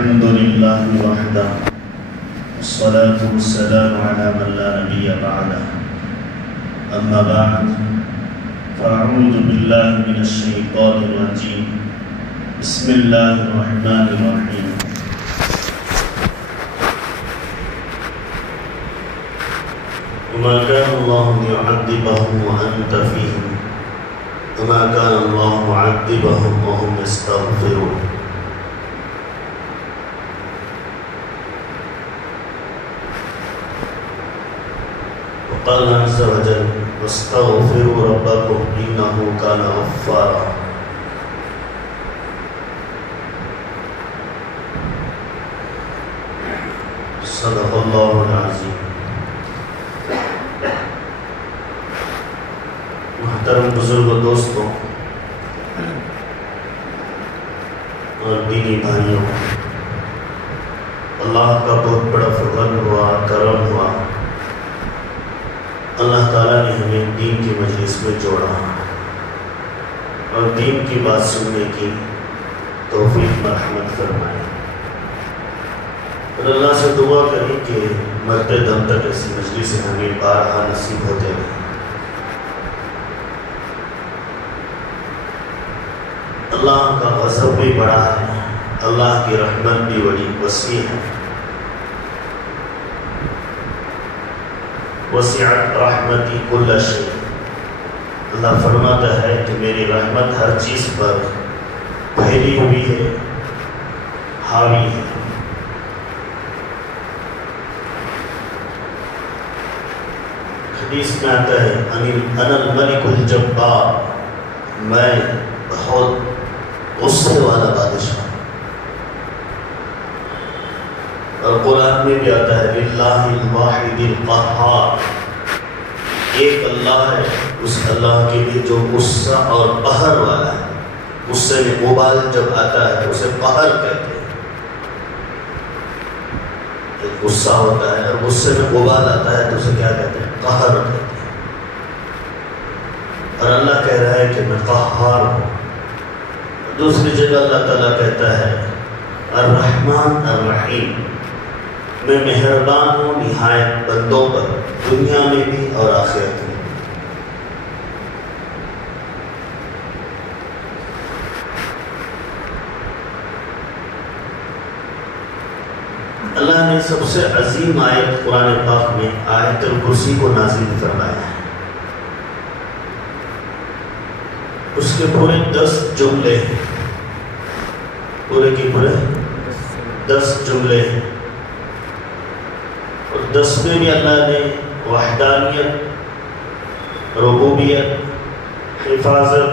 الحمد لله وحده والصلاة والسلام على من لا نبي بعده أما بعد فأعوذ بالله من الشيطان الرجيم بسم الله الرحمن الرحيم وما كان الله ليعذبهم وأنت فيهم وما كان الله معذبهم وهم يستغفرون وقال عز وجل واستغفروا ربكم إنه كان غفارا صدق الله العظيم. محترم بزرگ و دوستوں اور دینی بھائیوں، اللہ کا بہت بڑا فضل ہوا، کرم ہوا، اللہ تعالیٰ نے ہمیں دین کی مجلس میں جوڑا اور دین کی بات سننے کی توفیق مرحمت فرمائی، اور اللہ سے دعا کریں کہ مرتے دم تک ایسی مجلس ہمیں بارہا نصیب ہوتے رہے۔ اللہ کا غضب بھی بڑا ہے، اللہ کی رحمت بھی بڑی وسیع ہے۔ وسعت رحمتی کل شیء، اللہ فرماتا ہے کہ میری رحمت ہر چیز پر پھیلی ہوئی ہے، حاوی ہے۔ حدیث میں آتا ہے انا الملک الجبار، میں بہت غصے والا بادشاہ۔ اور قرآن میں بھی آتا ہے للہ الواحد القہار، ایک اللہ ہے، اس اللہ کے لیے جو غصہ اور قہر والا ہے۔ غصے میں غبال جب آتا ہے اسے قہر کہتے ہیں، ایک غصہ ہوتا ہے اور غصے میں غبال آتا ہے تو اسے کیا کہتے ہیں؟ قہر کہتے ہیں۔ اور اللہ کہہ رہا ہے کہ میں قہار ہوں۔ دوسری جگہ اللہ تعالیٰ کہتا ہے الرحمن الرحیم، میں مہربان ہوں نہایت بندوں پر، دنیا میں بھی اور آخرت میں۔ اللہ نے سب سے عظیم آیت قرآن پاک میں آیت الکرسی کو نازل فرمایا ہے۔ اس کے پورے 10 جملے ہیں، پورے کے پورے 10 جملے ہیں، اور 10 میں بھی اللہ نے وحدانیت، ربوبیت، حفاظت،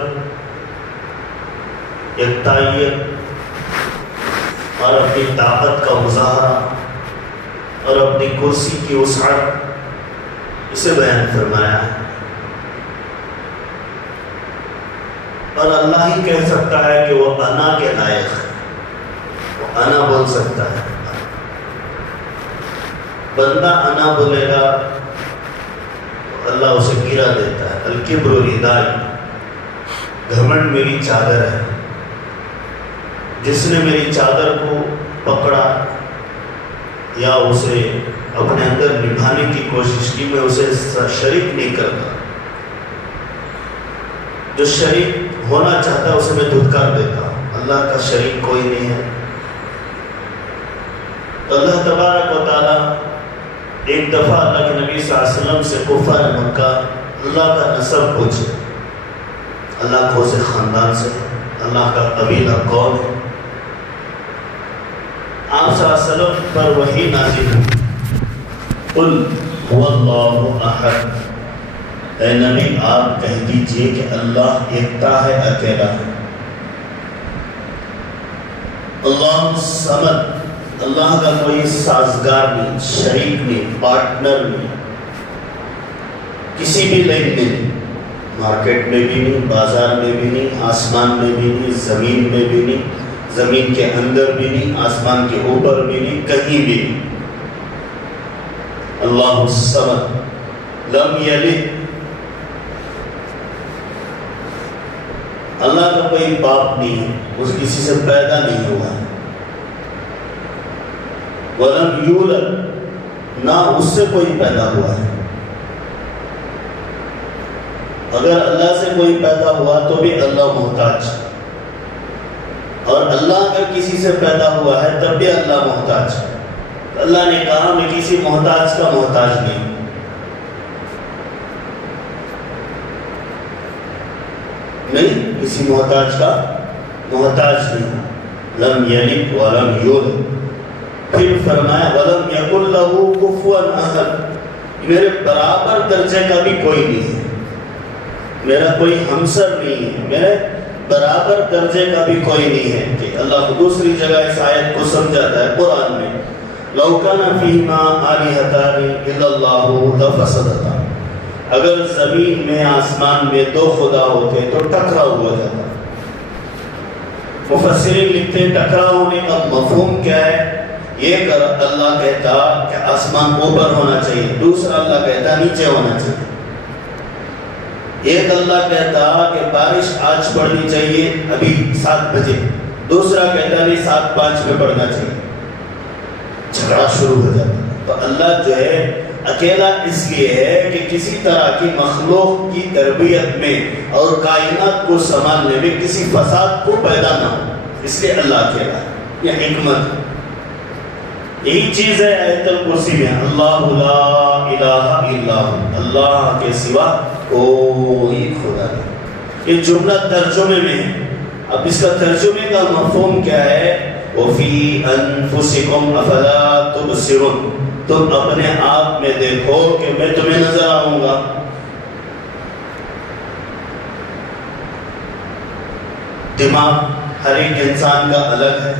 یکتائیت اور اپنی طاقت کا مظاہرہ اور اپنی کرسی کی وسعت اسے بیان فرمایا ہے۔ اور اللہ ہی کہہ سکتا ہے کہ وہ انا کے لائق ہے، وہ انا بول سکتا ہے۔ بندہ انا بولے گا تو اللہ اسے گرا دیتا ہے۔ الکبر ردائی، گھمنڈ میری چادر ہے، جس نے میری چادر کو پکڑا یا اسے اپنے اندر نبھانے کی کوشش کی، میں اسے شریک نہیں کرتا۔ جو شریک ہونا چاہتا ہے اسے میں دھتکار دیتا ہوں۔ اللہ کا شریک کوئی نہیں ہے۔ اللہ تبارک و تعالی ایک دفعہ اللہ کے نبی صلی اللہ علیہ وسلم سے کفار مکہ اللہ کا نسب پوچھے، اللہ کو سے خاندان سے، اللہ کا قبیلہ کون ہے؟ آپ صلی اللہ علیہ وسلم پر وحی نازل ہوئی، قل هو اللہ احد، اے نبی آپ کہہ دیجئے کہ اللہ یکتا ہے، اکیلا ہے۔ اللہ صمد، اللہ کا کوئی سازگار نہیں، شریک نہیں، پارٹنر نہیں، کسی بھی لائن میں نہیں، مارکیٹ میں بھی نہیں، بازار میں بھی نہیں، آسمان میں بھی نہیں، زمین میں بھی نہیں، زمین کے اندر بھی نہیں، آسمان کے اوپر بھی نہیں، کہیں بھی نہیں۔ اللہ الصمد، لم یلد، اللہ کا کوئی باپ نہیں ہے، اس کسی سے پیدا نہیں ہوا ہے، ولم یولد، نہ اس سے کوئی پیدا ہوا ہے۔ اگر اللہ سے کوئی پیدا ہوا تو بھی اللہ محتاج، اور اللہ اگر کسی سے پیدا ہوا ہے تب بھی اللہ محتاج۔ اللہ نے کہا میں کسی محتاج کا محتاج نہیں، نہیں کسی محتاج کا محتاج نہیں۔ لم یلد ولم یولد، پھر فرمایا ولم یکن لہ کفوا احد، میرے برابر درجے کا بھی کوئی نہیں ہے، میرا کوئی ہمسر نہیں ہے، میرے برابر درجے کا بھی کوئی نہیں ہے۔ کہ اللہ دوسری جگہ اس آیت کو سمجھاتا ہے قرآن میں، لو کان فیہما آلہتان الا اللہ لفسدتا، اگر زمین میں آسمان میں دو خدا ہوتے تو ٹکراؤ ہو جاتا۔ مفسرین لکھتے ہیں ٹکراؤ ہونے کا مفہوم کیا ہے؟ یہ کہ اللہ کہتا کہ آسمان اوپر ہونا چاہیے، دوسرا اللہ کہتا نیچے ہونا چاہیے۔ ایک اللہ کہتا کہ بارش آج پڑھنی چاہیے ابھی 7 بجے، دوسرا کہتا نہیں 7:05 میں پڑھنا چاہیے، جھگڑا شروع ہو جاتا۔ تو اللہ جو ہے اکیلا اس لیے ہے کہ کسی طرح کی مخلوق کی تربیت میں اور کائنات کو سنبھالنے میں کسی فساد کو پیدا نہ ہو، اس لیے اللہ اکیلا ہے، یہ حکمت ہے۔ یہی چیز ہے آیت الکرسی میں، اللہ لا الہ الا ہو، اللہ کے سوا کوئی خدا نہیں۔ یہ جملہ ترجمے میں ہے، اب اس کا ترجمے کا مفہوم کیا ہے؟ وَفِي أَنفُسِكُمْ أَفَلَا تُبْصِرُونَ، تم اپنے آپ میں دیکھو کہ میں تمہیں نظر آؤں گا۔ دماغ ہر ایک انسان کا الگ ہے،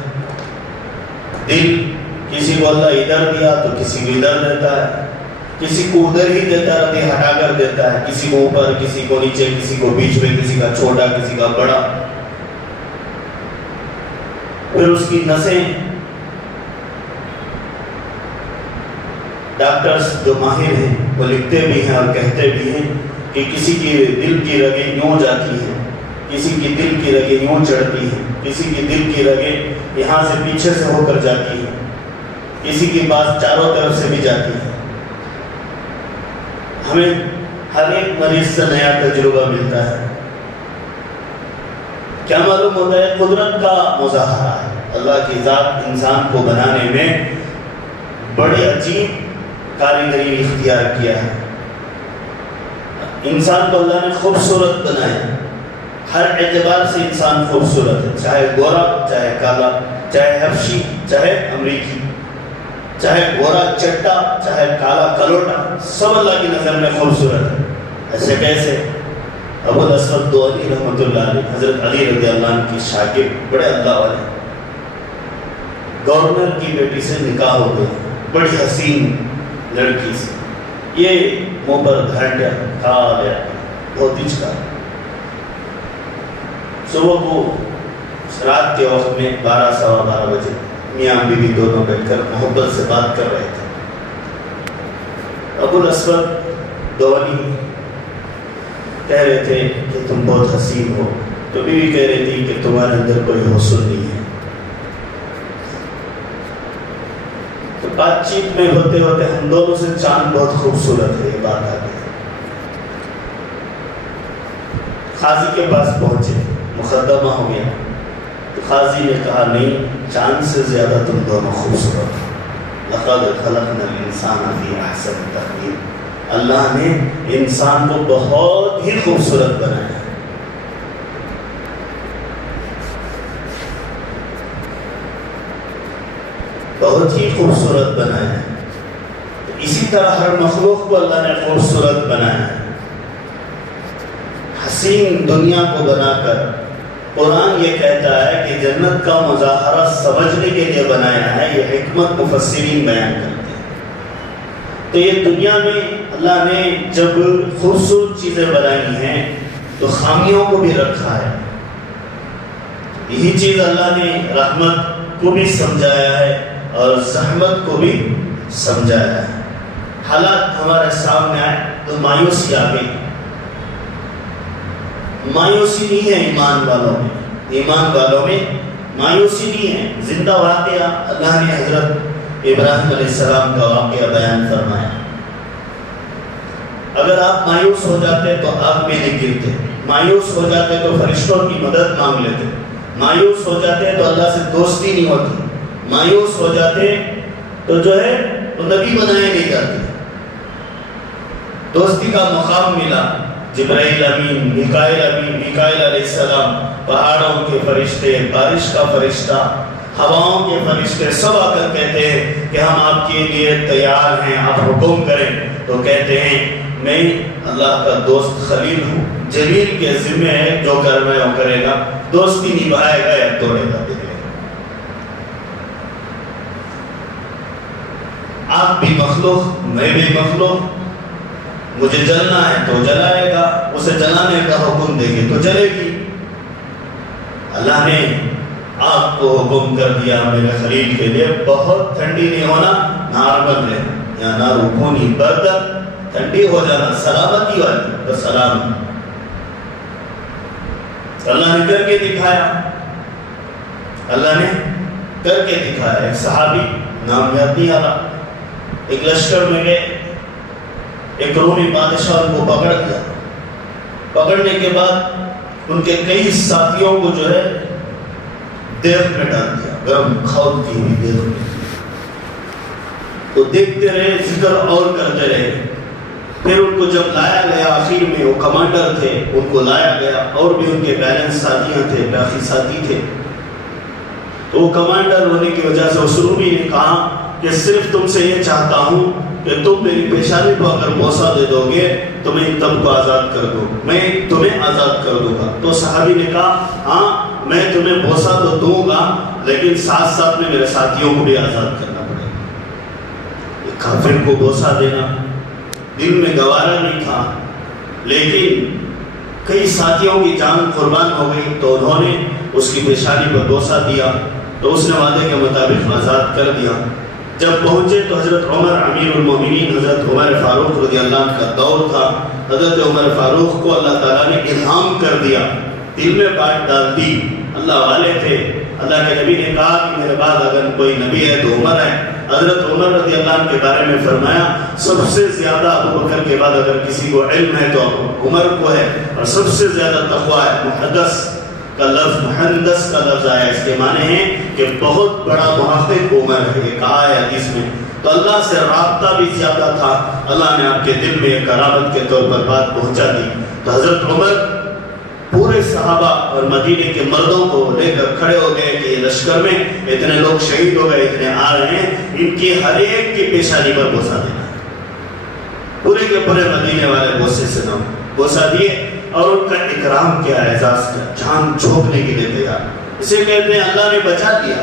دل کسی کو اللہ ادھر دیا تو کسی کو ادھر دیتا ہے، کسی کو ادھر ہی دیتا ہے ہٹا کر دیتا ہے، کسی کو اوپر کسی کو نیچے، کسی کو بیچ میں، کسی کا چھوٹا کسی کا بڑا۔ پھر اس کی نسیں، ڈاکٹرز جو ماہر ہیں وہ لکھتے بھی ہیں اور کہتے بھی ہیں کہ کسی کی دل کی رگیں یوں جاتی ہیں، کسی کی دل کی رگیں یوں چڑھتی ہیں، کسی کی دل کی رگیں یہاں سے پیچھے سے ہو کر جاتی ہیں، کسی کی بات چاروں طرف سے بھی جاتی ہے۔ ہمیں ہر ایک مریض سے نیا تجربہ ملتا ہے۔ کیا معلوم ہوتا ہے؟ قدرت کا مظاہرہ ہے۔ اللہ کی ذات انسان کو بنانے میں بڑی عجیب کاریگری اختیار کیا ہے۔ انسان کو اللہ نے خوبصورت بنایا، ہر اعتبار سے انسان خوبصورت ہے، چاہے گورا، چاہے کالا، چاہے حبشی، چاہے امریکی، چاہے گورا چٹا، چاہے کالا کلوٹا، سب اللہ کی نظر میں خوبصورت ہے۔ ایسے کیسے؟ ابو الاسود دؤلی رحمۃ اللہ علیہ، حضرت علی رضی اللہ عنہ کی شاگرد، بڑے اللہ والے، گورنر کی بیٹی سے نکاح ہو گئی، بڑی حسین لڑکی سے، یہ منہ پر گھنٹیا کھا لیا، بہت ہی چکا۔ صبح کو رات کے وقت میں 12 سوا 12 بجے میاں بیوی دونوں بیٹھ کر محبت سے بات کر رہے تھے۔ ابو الاسود دؤلی کہہ رہے تھے کہ تم بہت حسین ہو، تو بیوی کہہ رہی تھی کہ تمہارے اندر کوئی حسن نہیں ہے۔ تو بات چیت میں ہوتے ہوتے ہم دونوں سے چاند بہت خوبصورت ہے، یہ بات آ گئی۔ قاضی کے پاس پہنچے، مقدمہ ہو گیا، تو قاضی نے کہا نہیں، چاند سے زیادہ تم دونوں خوبصورت ہو۔ لقد خلقنا الانسان فی احسن تقویم، اللہ نے انسان کو بہت ہی خوبصورت بنایا ہے۔ بہت ہی خوبصورت بنایا ہے۔ اسی طرح ہر مخلوق کو اللہ نے خوبصورت بنایا ہے۔ حسین دنیا کو بنا کر قرآن یہ کہتا ہے کہ جنت کا مظاہرہ سمجھنے کے لیے بنایا ہے، یہ حکمت مفسرین بیان کرتے ہیں۔ تو یہ دنیا میں اللہ نے جب خوبصورت چیزیں بنائی ہیں تو خامیوں کو بھی رکھا ہے۔ یہی چیز اللہ نے رحمت کو بھی سمجھایا ہے اور زحمت کو بھی سمجھایا ہے۔ حالات ہمارے سامنے آئے تو مایوسی آ گئی۔ مایوسی نہیں ہے ایمان والوں میں، ایمان والوں میں مایوسی نہیں ہے۔ زندہ واقعہ اللہ نے حضرت ابراہیم علیہ السلام کا واقعہ بیان فرمایا. اگر آپ مایوس ہو جاتے تو آگ میں نہیں گرتے، مایوس ہو جاتے تو فرشتوں کی مدد مانگ لیتے، مایوس ہو جاتے تو اللہ سے دوستی نہیں ہوتی، مایوس ہو جاتے تو جو ہے وہ نبی بنائے نہیں جاتے. دوستی کا مقام ملا. جبرائیل امین، میکائیل امین، میکائیل علیہ السلام، پہاڑوں کے فرشتے، بارش کا فرشتہ، ہواؤں کے فرشتے سب آ کر کہتے ہیں کہ ہم آپ کے لیے تیار ہیں، آپ حکم کریں. تو کہتے ہیں میں اللہ کا دوست خلیل ہوں، جلیل کے ذمہ ہے، جو کرنا ہے وہ کرے گا، دوستی نبھائے گا یا توڑے گا. آپ بھی مخلوق، میں بھی مخلوق، مجھے جلنا ہے تو جلائے گا، اسے جلانے کا حکم دے گی تو جلے گی. اللہ نے آپ کو حکم کر دیا میرے خلیل کے لیے بہت ٹھنڈی نہیں ہونا، نارمل ہے یا نہ رکونی بردن، ٹھنڈی ہو جانا سلامتی والی بس سلام. اللہ نے کر کے دکھایا، اللہ نے کر کے دکھایا. ایک صحابی، نام یاد نہیں آ رہا، ایک لشکر میں گئے، ایک رومی بادشاہ ان کو پکڑ دیا. پکڑنے کے بعد ان کے کئی ساتھیوں کو جو ہے دیگ میں ڈال دیا، گرم کھول کی ہوئی دیگ میں. تو دیکھتے رہے، ذکر اور کرتے رہے. پھر ان کو جب لایا گیا، آخر میں وہ کمانڈر تھے، ان کو لایا گیا، اور بھی ان کے بیلنس ساتھیاں تھے، باقی ساتھی تھے. تو وہ کمانڈر ہونے کی وجہ سے اس رومی نے کہا کہ صرف تم سے یہ چاہتا ہوں کہ تم میری پیشانی کو اگر بوسہ دے دو گے تو میں تم کو آزاد کر دوں، میں تمہیں آزاد کر دوں گا. تو صحابی نے کہا ہاں میں تمہیں بوسہ تو دوں گا، لیکن ساتھ ساتھ میں میرے ساتھیوں کو بھی آزاد کرنا پڑے گا. کافر کو بوسہ دینا دل میں گوارا نہیں تھا، لیکن کئی ساتھیوں کی جان قربان ہو گئی تو انہوں نے اس کی پیشانی پر بوسہ دیا. تو اس نے وعدے کے مطابق آزاد کر دیا. جب پہنچے تو حضرت عمر امیر المومنین، حضرت عمر فاروق رضی اللہ عنہ کا دور تھا. حضرت عمر فاروق کو اللہ تعالیٰ نے الہام کر دیا، دل میں بات ڈال دی. اللہ والے تھے، اللہ کے نبی نے کہا کہ میرے بعد اگر کوئی نبی ہے تو عمر ہے. حضرت عمر رضی اللہ عنہ کے بارے میں فرمایا سب سے زیادہ ابو بکر کے بعد اگر کسی کو علم ہے تو عمر کو ہے، اور سب سے زیادہ تقویٰ ہے. محدث کا لفظ، محدث کا لفظ آیا، اس کے معنی ہیں کہ بہت بڑا محقق عمر ہے، یہ کہا ہے حدیث میں. تو اللہ سے رابطہ بھی زیادہ تھا. اللہ نے آپ کے دل میں کرامت کے طور پر بات پہنچا دی. تو حضرت عمر پورے صحابہ اور مدینے کے مردوں کو لے کر کھڑے ہو گئے کہ یہ لشکر میں اتنے لوگ شہید ہو گئے، اتنے آ رہے ہیں، ان کی ہر ایک کی پیشانی پر بوسہ دینا ہے. پورے کے پورے مدینے والے بوسے سے نام بوسہ دیے اور ان کا اکرام کیا، اعزاز کیا، جان جھونکنے کے لیے تیار. اسے کہتے ہیں اللہ نے بچا دیا،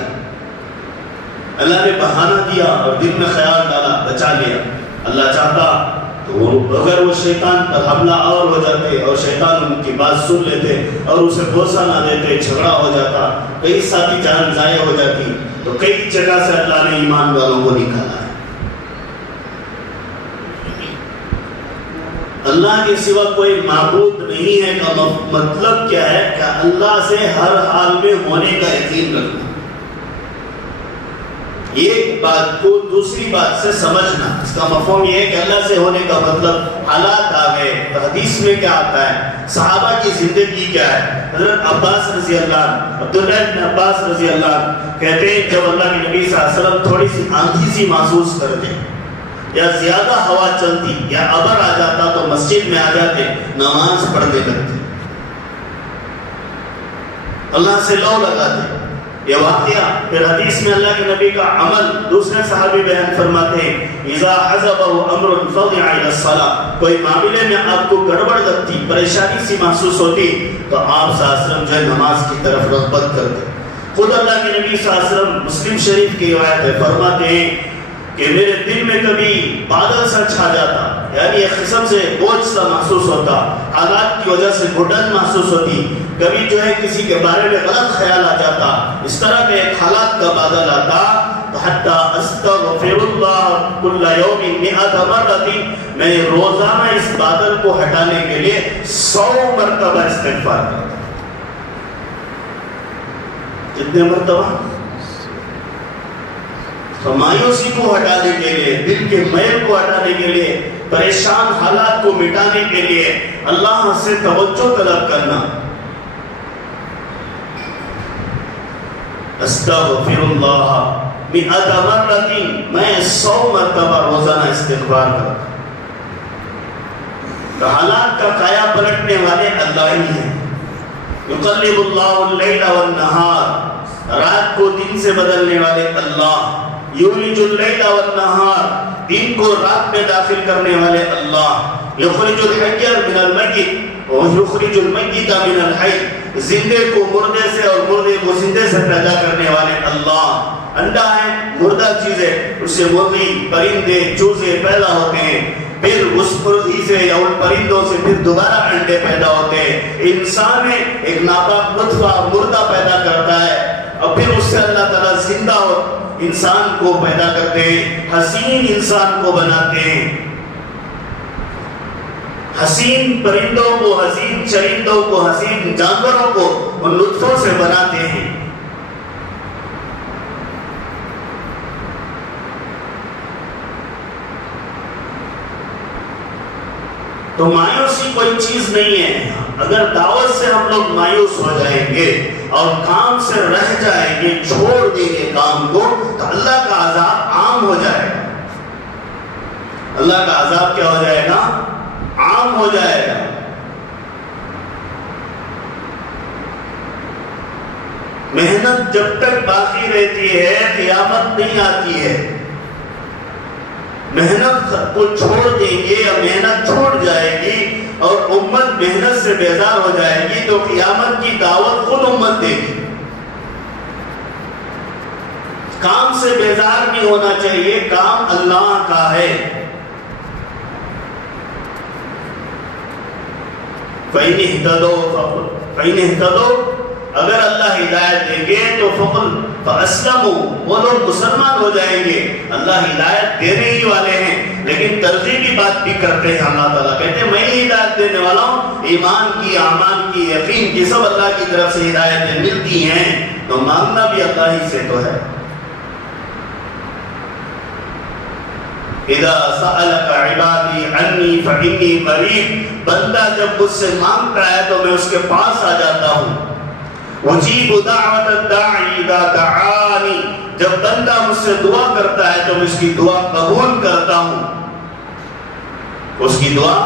اللہ نے بہانہ دیا اور دل میں خیال ڈالا، بچا لیا. اللہ چاہتا تو اگر وہ شیطان پر حملہ اور ہو جاتے اور شیطان ان کی بات سن لیتے اور اسے بوسہ نہ دیتے، جھگڑا ہو جاتا، کئی ساتھی جان ضائع ہو جاتی. تو کئی جگہ سے اللہ نے ایمان والوں کو نکالا ہے. اللہ کے سوا کوئی معبود نہیں ہے کا مطلب کیا ہے کہ اللہ سے ہر حال میں ہونے کا یقین رکھنا. ایک بات کو دوسری بات سے سمجھنا، اس کا مفہوم یہ ہے کہ اللہ سے ہونے کا مطلب حالات آ گئے. حدیث میں کیا آتا ہے، صحابہ کی زندگی کیا ہے. حضرت عباس رضی اللہ عنہ، عبداللہ بن عباس رضی اللہ عنہ کہتے ہیں جب اللہ کے نبی صلی اللہ علیہ وسلم تھوڑی سی آندھی سی محسوس کرتے یا زیادہ ہوا چلتی یا ابر آ جاتا تو مسجد میں آ جاتے، نماز پڑھنے لگتے، اللہ سے لو لگاتے. یہ واقعہ پھر حدیث میں اللہ کے نبی کا عمل دوسرے صحابی بیان فرماتے ہیں اذا حزبه امر فضع الى الصلاه، کوئی معاملے میں آپ کو گڑبڑ لگتی، پریشانی سی محسوس ہوتی تو آپ صلی اللہ علیہ وسلم جو ہے نماز کی طرف رغبت کرتے. خود اللہ کے نبی صلی اللہ علیہ وسلم مسلم شریف کی روایت ہے، فرماتے ہیں کہ میرے دل میں کبھی بادل سا چھا جاتا، یعنی ایک قسم سے بوجھ سا محسوس ہوتا، حالات کی وجہ سے گھٹن محسوس ہوتی، کبھی جو ہے کسی کے بارے میں غلط خیال آ جاتا، اس طرح کے ایک حالات کا بادل آتا. حتی استغفر اللہ کل یوم 100 مرۃ، میں روزانہ اس بادل کو ہٹانے کے لیے 100 مرتبہ استغفار کرتا. کتنے مرتبہ؟ تو مایوسی کو ہٹانے کے لیے، دل کے میل کو ہٹانے کے لیے، پریشان حالات کو مٹانے کے لیے اللہ سے توجہ طلب کرنا. استغفر اللہ 100 مرۃ، میں 100 مرتبہ روزانہ استغفار کرتا. تو حالات کا کایا پلٹنے والے اللہ ہی ہیں. یقلب اللہ اللیل والنہار، رات کو دن سے بدلنے والے اللہ. یولج اللیل والنہار، دن کو رات میں داخل کرنے والے اللہ. یخرج الحی من المیت ویخرج المیت من الحی، زندے کو مردے سے اور مردے کو زندے سے پیدا کرنے والے اللہ. انڈا ہے مردہ چیزیں، اس سے مرغی، پرندے، چوزے پیدا ہوتے ہیں، پھر اس مرغی سے یا ان پرندوں سے پھر دوبارہ انڈے پیدا ہوتے ہیں. انسان میں ایک ناپاک نطفہ مردہ پیدا کرتا ہے اور پھر اس سے اللہ تعالیٰ زندہ انسان کو پیدا کرتے ہیں، حسین انسان کو بناتے ہیں. حسین پرندوں کو، حسین چرندوں کو، حسین جانوروں کو ان لطفوں سے بناتے ہیں. تو مایوسی کوئی چیز نہیں ہے. اگر دعوت سے ہم لوگ مایوس ہو جائیں گے اور کام سے رہ جائیں گے، چھوڑ دیں گے کام کو، تو اللہ کا عذاب عام ہو جائے گا. اللہ کا عذاب کیا ہو جائے گا؟ عام ہو جائے گا. محنت جب تک باقی رہتی ہے قیامت نہیں آتی ہے. محنت کو چھوڑ دیں گے یا محنت چھوڑ جائے گی اور امت محنت سے بیزار ہو جائے گی تو قیامت کی دعوت خود امت دے گی. کام سے بیزار نہیں ہونا چاہیے، کام اللہ کا ہے. فَإِنِ اهْتَدَوْا، اگر اللہ ہدایت دیں گے تو فَأَسْلَمُوا، وہ لوگ مسلمان ہو جائیں گے. اللہ ہدایت دینے ہی والے ہیں، لیکن ترغیبی بات بھی کرتے ہیں. اللہ تعالیٰ کہتے ہیں میں ہی ہدایت دینے والا ہوں. ایمان کی، اعمال کی، یقین کی، سب اللہ کی طرف سے ہدایتیں ملتی ہیں. تو مانگنا بھی اللہ ہی سے تو ہے. اِذَا سَأَلَكَ عِبَادِي عَنِّي فَإِنِّي قَرِيبٌ، بندہ جب مجھ سے مانگتا ہے تو میں اس کے پاس آ جاتا ہوں. اجیب دعوت الداعی اذا دعانی، جب بندہ مجھ سے دعا کرتا ہے تو میں اس کی دعا قبول کرتا ہوں. اس کی دعا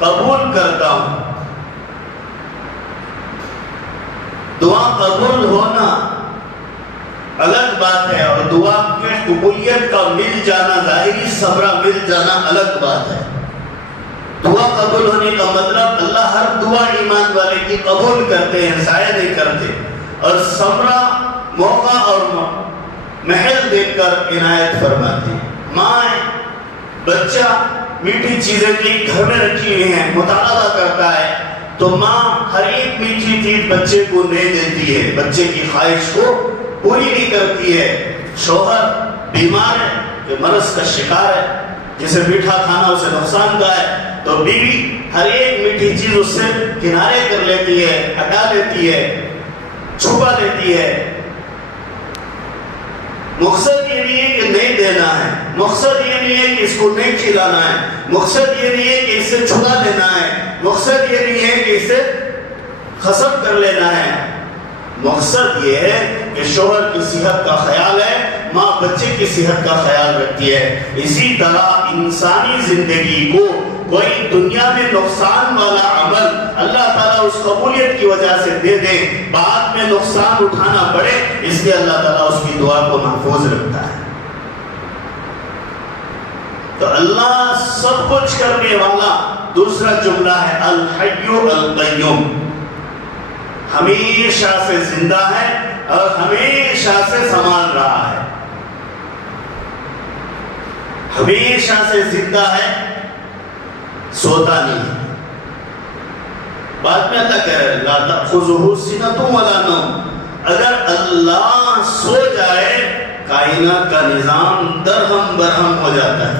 قبول کرتا ہوں. دعا قبول ہونا الگ بات ہے اور دعا کے قبولیت کا مل جانا، ظاہری ثمرہ مل جانا الگ بات ہے. دعا قبول ہونے کا مطلب اللہ ہر دعا ایمان والے کی قبول کرتے ہیں، ضائع نہیں کرتے، اور ثمرہ موقع اور محل دیکھ کر عنایت فرماتے ہیں. ماں بچہ میٹھی چیزیں کی گھر میں رکھی ہوئی ہیں، مطالبہ کرتا ہے تو ماں ہر ایک میٹھی چیز بچے کو نہیں دیتی ہے، بچے کی خواہش کو پوری نہیں کرتی ہے. شوہر بیمار ہے کہ مرض کا شکار ہے، جسے میٹھا کھانا اسے نقصان کا ہے، تو بیوی ہر ایک میٹھی چیز اس سے کنارے کر لیتی ہے، ہٹا لیتی ہے، چھپا لیتی ہے. مقصد یہ نہیں ہے کہ نہیں دینا ہے، مقصد یہ نہیں ہے کہ اس کو نہیں کھلانا ہے، مقصد یہ نہیں ہے کہ اس سے چھڑا لینا ہے، مقصد یہ نہیں ہے کہ اس سے خصم کر لینا ہے. مقصد یہ ہے کہ شوہر کی صحت کا خیال ہے، ماں بچے کی صحت کا خیال رکھتی ہے. اسی طرح انسانی زندگی کو کوئی دنیا میں نقصان والا عمل اللہ تعالیٰ اس قبولیت کی وجہ سے دے دے، بعد میں نقصان اٹھانا پڑے، اس لیے اللہ تعالیٰ اس کی دعا کو محفوظ رکھتا ہے. تو اللہ سب کچھ کرنے والا. دوسرا جملہ ہے الحی القیوم، ہمیشہ سے زندہ ہے اور ہمیشہ سے سنبھال رہا ہے. ہمیشہ سے زندہ ہے، سوتا نہیں ہے. بعد میں اللہ کہہ رہے لا تأخذہ سنۃ ولا نوم، اگر اللہ سو جائے کائنات کا نظام درہم برہم ہو جاتا ہے.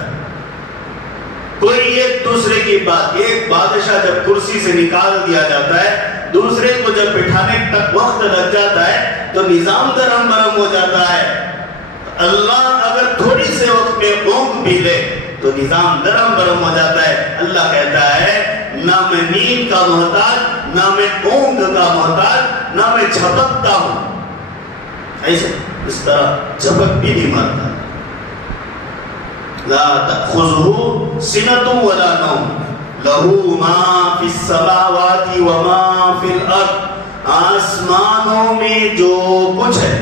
کوئی ایک دوسرے کی بات، ایک بادشاہ جب کرسی سے نکال دیا جاتا ہے، دوسرے کو جب بٹھانے تک وقت لگ جاتا ہے تو نظام درہم برہم ہو جاتا ہے. اللہ اگر تھوڑی سے وقت میں اونگ بھی لے تو نظام درم برم ہو جاتا ہے. اللہ کہتا ہے نہ میں نیند کا محتاج، نہ میں اونگ کا محتاج، نہ میں جھپکتا ہوں. ایسے اس طرح جھپک بھی نہیں مارتا. لا تأخذه سنة ولا نوم له ما في السماوات وما في الارض. آسمانوں میں جو کچھ ہے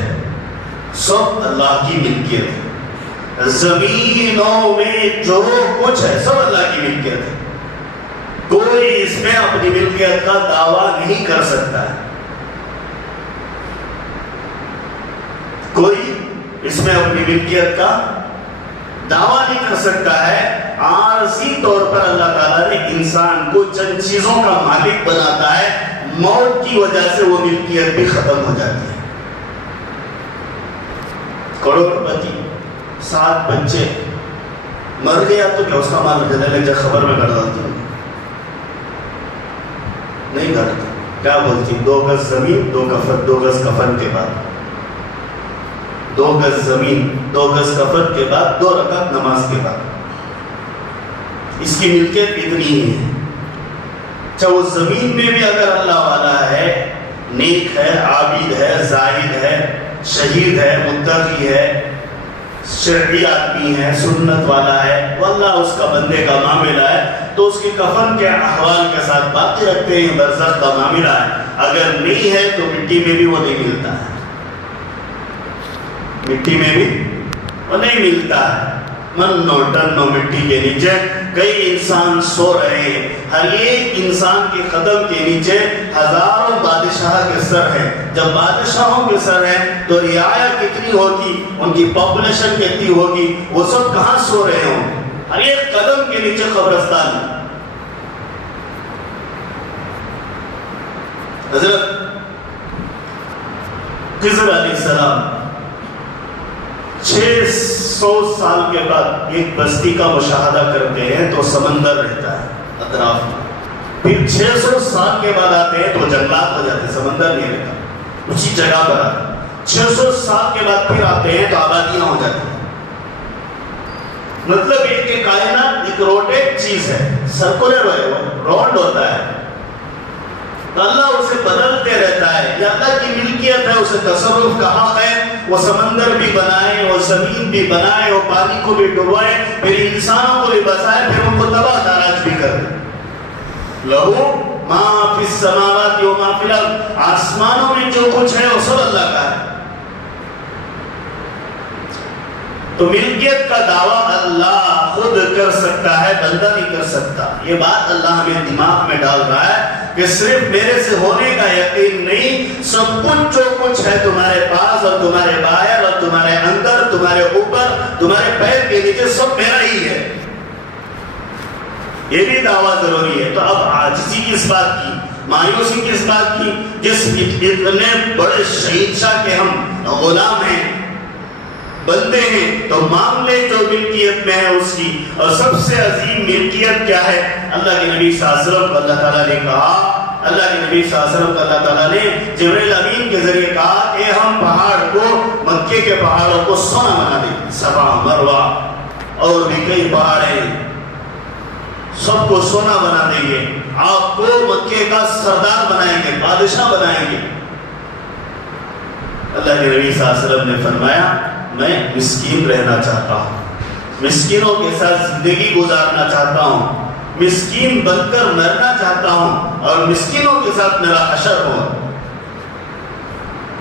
سب اللہ کی ملکیت ہے. زمینوں میں جو کچھ ہے سب اللہ کی ملکیت ہے. کوئی اس میں اپنی ملکیت کا دعویٰ نہیں کر سکتا ہے. کوئی اس میں اپنی ملکیت کا دعویٰ نہیں کر سکتا ہے. عارضی طور پر اللہ تعالیٰ نے انسان کو چند چیزوں کا مالک بناتا ہے. موت کی وجہ سے وہ ملکیت بھی ختم ہو جاتی ہے. کروڑ پتی، 7 بچے، مر گیا تو کیا اس کا مال جانے لگ جائے؟ خبر میں کر ڈالتی ہوں نہیں کرتی. کیا بولتی؟ 2 گز زمین 2 گز کفن کے بعد، 2 گز زمین 2 گز کفن کے بعد 2 رکعت نماز کے بعد. اس کی ملکیت اتنی ہی ہے. اچھا وہ زمین میں بھی اگر اللہ والا ہے، نیک ہے، عابد ہے، زاہد ہے، شہید ہے، متقی ہے، شرعی آدمی ہے، سنت والا ہے، واللہ اس کا بندے کا معاملہ ہے، تو اس کے کفن کے احوال کے ساتھ باقی رکھتے ہیں. برزخ کا معاملہ ہے. اگر نہیں ہے تو مٹی میں بھی وہ نہیں ملتا ہے. مٹی میں بھی وہ نہیں ملتا ہے. منو ٹنو مٹی کے نیچے کئی انسان سو رہے ہیں. ہر ایک انسان کے قدم کے نیچے ہزاروں بادشاہ کے سر ہیں. جب بادشاہوں کے سر ہیں تو رعایا کتنی ہوگی، ان کی پاپولیشن کتنی ہوگی، وہ سب کہاں سو رہے ہوں؟ ہر ایک قدم کے نیچے قبرستان. حضرت خضر علیہ السلام 600 سال کے بعد ایک بستی کا مشاہدہ کرتے ہیں تو سمندر رہتا ہے اطراف میں. پھر 600 سال کے بعد آتے ہیں تو جنگلات ہو جاتے ہیں، سمندر نہیں رہتا، اسی جگہ پر آتے ہیں. 600 سال کے بعد پھر آتے ہیں تو آبادیاں ہو جاتی ہیں. مطلب یہ کہ کائنات ایک روٹیٹ چیز ہے، سرکولر ہے، راؤنڈ ہوتا ہے. اللہ اسے بدلتے رہتا ہے. یہ اللہ کی ملکیت ہے، اسے تصرف کا حق ہے. وہ سمندر بھی بنائے، وہ زمین بھی بنائے، وہ پانی کو بھی ڈبوائے، پھر انسانوں کو بھی بسائے، پھر ان کو تباہ تاراج بھی کر دے. لہو ما فی السماوات و ما فی الارض. آسمانوں میں جو کچھ ہے وہ سب اللہ کا ہے. تو ملکیت کا دعویٰ اللہ خود کر سکتا ہے، بندہ نہیں کر سکتا. یہ بات اللہ ہمیں دماغ میں ڈال رہا ہے کہ صرف میرے سے ہونے کا یقین نہیں، سب کچھ جو کچھ ہے تمہارے پاس اور تمہارے باہر اور تمہارے اندر، تمہارے اوپر، تمہارے پیر کے نیچے، سب میرا ہی ہے. یہ بھی دعویٰ ضروری ہے. تو اب عاجزی کس بات کی، مایوسی کس بات کی، جس اتنے بڑے شہید شاہ کے ہم غلام ہیں، بندے ہیں، تو معاملے جو ملکیت میں ہے اس کی. اور سب سے عظیم ملکیت کیا ہے؟ اللہ کے نبی صلی اللہ علیہ وسلم کو اللہ تعالیٰ نے کہا، اللہ کے نبی صلی اللہ علیہ وسلم کو اللہ تعالیٰ نے جبرائیل امین کے ذریعے کہا کہ ہم پہاڑ کو، مکے کے پہاڑوں کو سونا بنا دیں گے. صفا، مروہ اور بھی کئی پہاڑ ہیں، سب کو سونا بنا دیں گے. آپ کو مکے کا سردار بنائیں گے، بادشاہ بنائیں گے. اللہ کے نبی صلی اللہ علیہ وسلم نے فرمایا میں مسکین رہنا چاہتا ہوں، مسکینوں کے ساتھ زندگی گزارنا چاہتا ہوں، مسکین بن کر مرنا چاہتا ہوں، اور مسکینوں کے ساتھ میرا حشر ہو.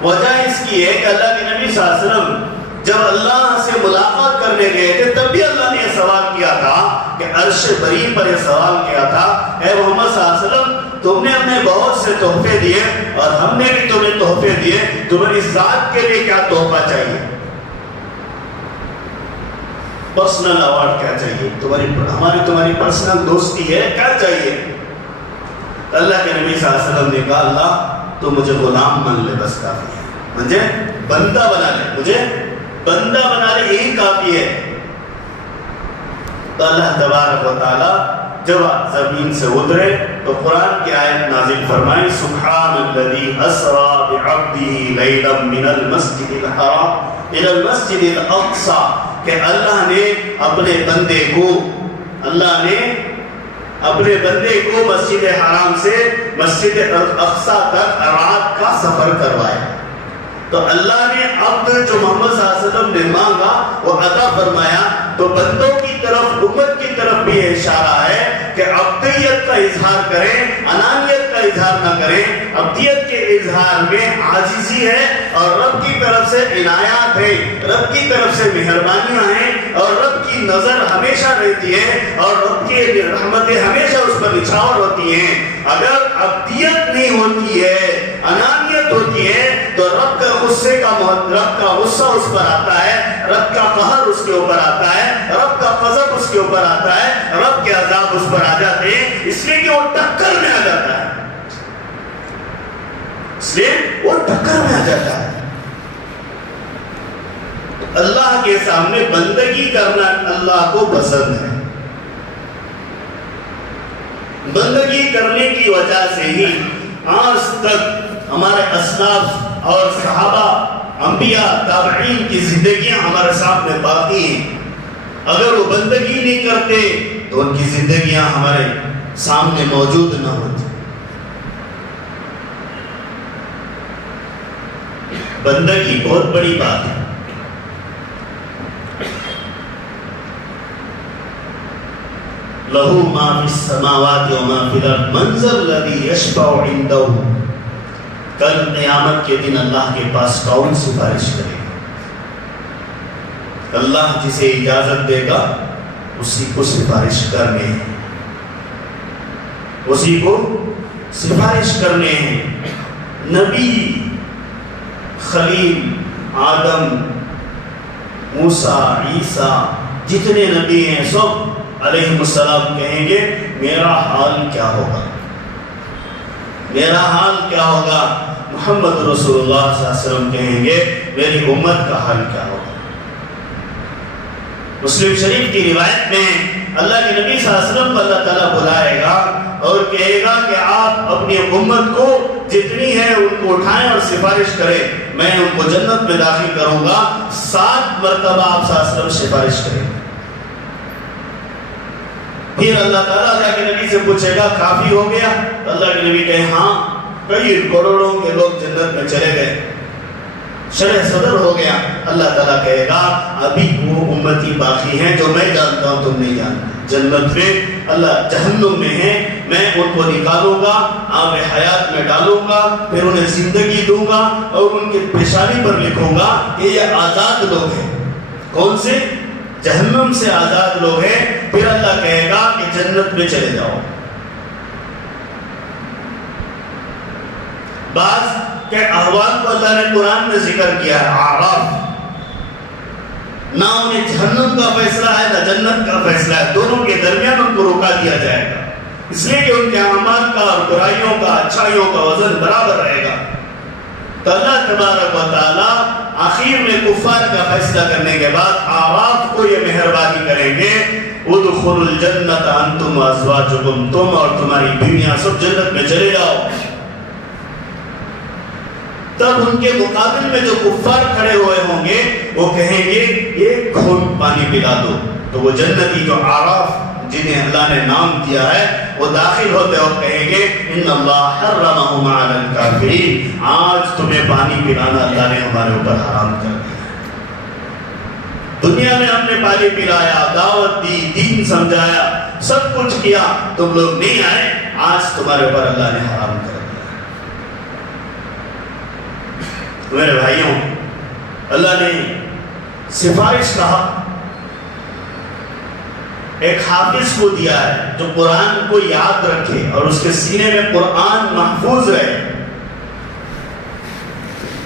وجہ اس کی ہے کہ اللہ کے نبی صلی اللہ علیہ وسلم جب اللہ سے ملاقات کرنے گئے تھے تب بھی اللہ نے یہ سوال کیا تھا کہ عرش بری پر یہ سوال کیا تھا، اے محمد صلی اللہ علیہ وسلم تم نے ہمیں بہت سے تحفے دیے اور ہم نے بھی تمہیں تحفے دیے، تمہاری ذات کے لیے کیا تحفہ چاہیے؟ پرسنل ایوارڈ کیا چاہیے؟ تمہاری پرسنل دوستی ہے، کیا چاہیے؟ اللہ کے نبی صلی اللہ علیہ وسلم نے کہا اللہ تو مجھے غلام مان لے، بس کافی ہے، مجھے بندہ بنا لے، مجھے بندہ بنا لے، یہی کافی ہے. تو اللہ تبارک و تعالی جب زمین سے اترے تو قرآن کی آیت نازل فرمائی سبحان الذی اسری بعبدہ بعبده ليلا من المسجد الحرام الى المسجد الاقصى کہ اللہ نے اپنے بندے کو مسجد حرام سے مسجد اقصی تک رات کا سفر کروایا. تو اللہ نے عبد جو محمد صلی اللہ علیہ وسلم نے مانگا وہ عطا فرمایا. تو بندوں کی طرف امت کی طرف بھی یہ اشارہ ہے کہ عبدیت کا اظہار کریں, انانیت کا اظہار نہ کریں. عبدیت کے اظہار میں عاجزی ہے اور رب کی طرف سے عنایات ہے, رب کی طرف سے مہربانیاں ہیں اور رب کی نظر ہمیشہ رہتی ہے اور رب کی رحمتیں ہمیشہ اس پر نچھاور ہوتی ہیں. اگر عبدیت نہیں ہوتی ہے, انانیت ہوتی ہے, تو رب کا غصہ اس پر آتا ہے, رب کا قہر اس کے اوپر آتا ہے, رب کا غضب اس کے اوپر آتا ہے, رب کے عذاب اس پر آ جاتے ہیں. اس لیے کہ وہ ٹکر میں آ جاتا ہے, اللہ کے سامنے بندگی کرنا اللہ کو پسند ہے. بندگی کرنے کی وجہ سے ہی آج تک ہمارے اسلاف اور صحابہ, انبیاء, تابعین کی زندگیاں ہمارے سامنے باقی ہیں. اگر وہ بندگی نہیں کرتے تو ان کی زندگیاں ہمارے سامنے موجود نہ ہوتی. بندگی بہت بڑی بات ہے. لہو ما فی السماوات و ما فی الارض من ذا الذی یشفع عنده. کل قیامت کے دن اللہ کے پاس کون سفارش کرے گا؟ اللہ جسے اجازت دے گا اسی کو سفارش کرنے ہیں, اسی کو سفارش کرنے ہیں. نبی, خلیل, آدم, موسیٰ, عیسیٰ, جتنے نبی ہیں سب علیہ السلام کہیں گے میرا حال کیا ہوگا, میرا حال کیا ہوگا. محمد رسول اللہ صلی اللہ علیہ وسلم کہیں گے میری امت کا حال کیا ہوگا. مسلم شریف کی روایت میں اللہ کے نبی صلی اللہ علیہ وسلم کو اللہ تعالیٰ بلائے گا اور کہے گا کہ آپ اپنی امت کو جتنی ہے ان کو اٹھائیں اور سفارش کریں, میں ان کو جنت میں داخل کروں گا. 7 مرتبہ آپ صلی اللہ علیہ وسلم سفارش کریں. پھر اللہ تعالیٰ اللہ کے نبی سے پوچھے گا کافی ہو گیا؟ اللہ کے نبی کہے ہاں, کئی کروڑوں کے لوگ جنت میں چلے گئے, شرح صدر ہو گیا. اللہ تعالیٰ کہے گا ابھی وہ امتی باقی ہیں جو میں جانتا ہوں تم نہیں جانتے. جنت میں, اللہ جہنم میں ہیں, میں ان کو نکالوں گا, آب حیات میں ڈالوں گا, پھر انہیں زندگی دوں گا اور ان کی پیشانی پر لکھوں گا کہ یہ آزاد لوگ ہیں. کون سے؟ جہنم سے آزاد لوگ ہیں. پھر اللہ کہے گا کہ جنت میں چلے جاؤ. بعض کے احوال کو اللہ نے قرآن میں ذکر کیا ہے. اعراف, نہ انہیں جہنم کا فیصلہ ہے نہ جنت کا فیصلہ ہے, دونوں کے درمیان ان کو روکا دیا جائے گا, اس لیے کہ ان کے اعمال کا اور برائیوں کا اچھائیوں کا وزن برابر رہے گا. تو اللہ تبارک و تعالیٰ آخر میں کفار کا فیصلہ کرنے کے بعد اعراف کو یہ مہربانی کریں گے ادخلوا الجنت انتم وازواجکم, تم اور تمہاری بیویاں سب جنت میں چلے جاؤ. تب ان کے مقابل میں جو کفار کھڑے ہوئے ہوں گے وہ کہیں گے یہ کھون پانی پلا دو. تو وہ جنتی جو اعراف جنہیں اللہ نے نام دیا ہے وہ داخل ہوتے اور کہیں گے ان اللہ حرمہم علی الکافرین, آج تمہیں پانی پلانا اللہ نے ہمارے اوپر حرام کر دیا. دنیا میں ہم نے پانی پلایا, دعوت دی, دین سمجھایا, سب کچھ کیا, تم لوگ نہیں آئے, آج تمہارے اوپر اللہ نے حرام کر دیا. میرے بھائیوں, اللہ نے سفارش کا حق ایک حافظ کو دیا ہے جو قرآن کو یاد رکھے اور اس کے سینے میں قرآن محفوظ رہے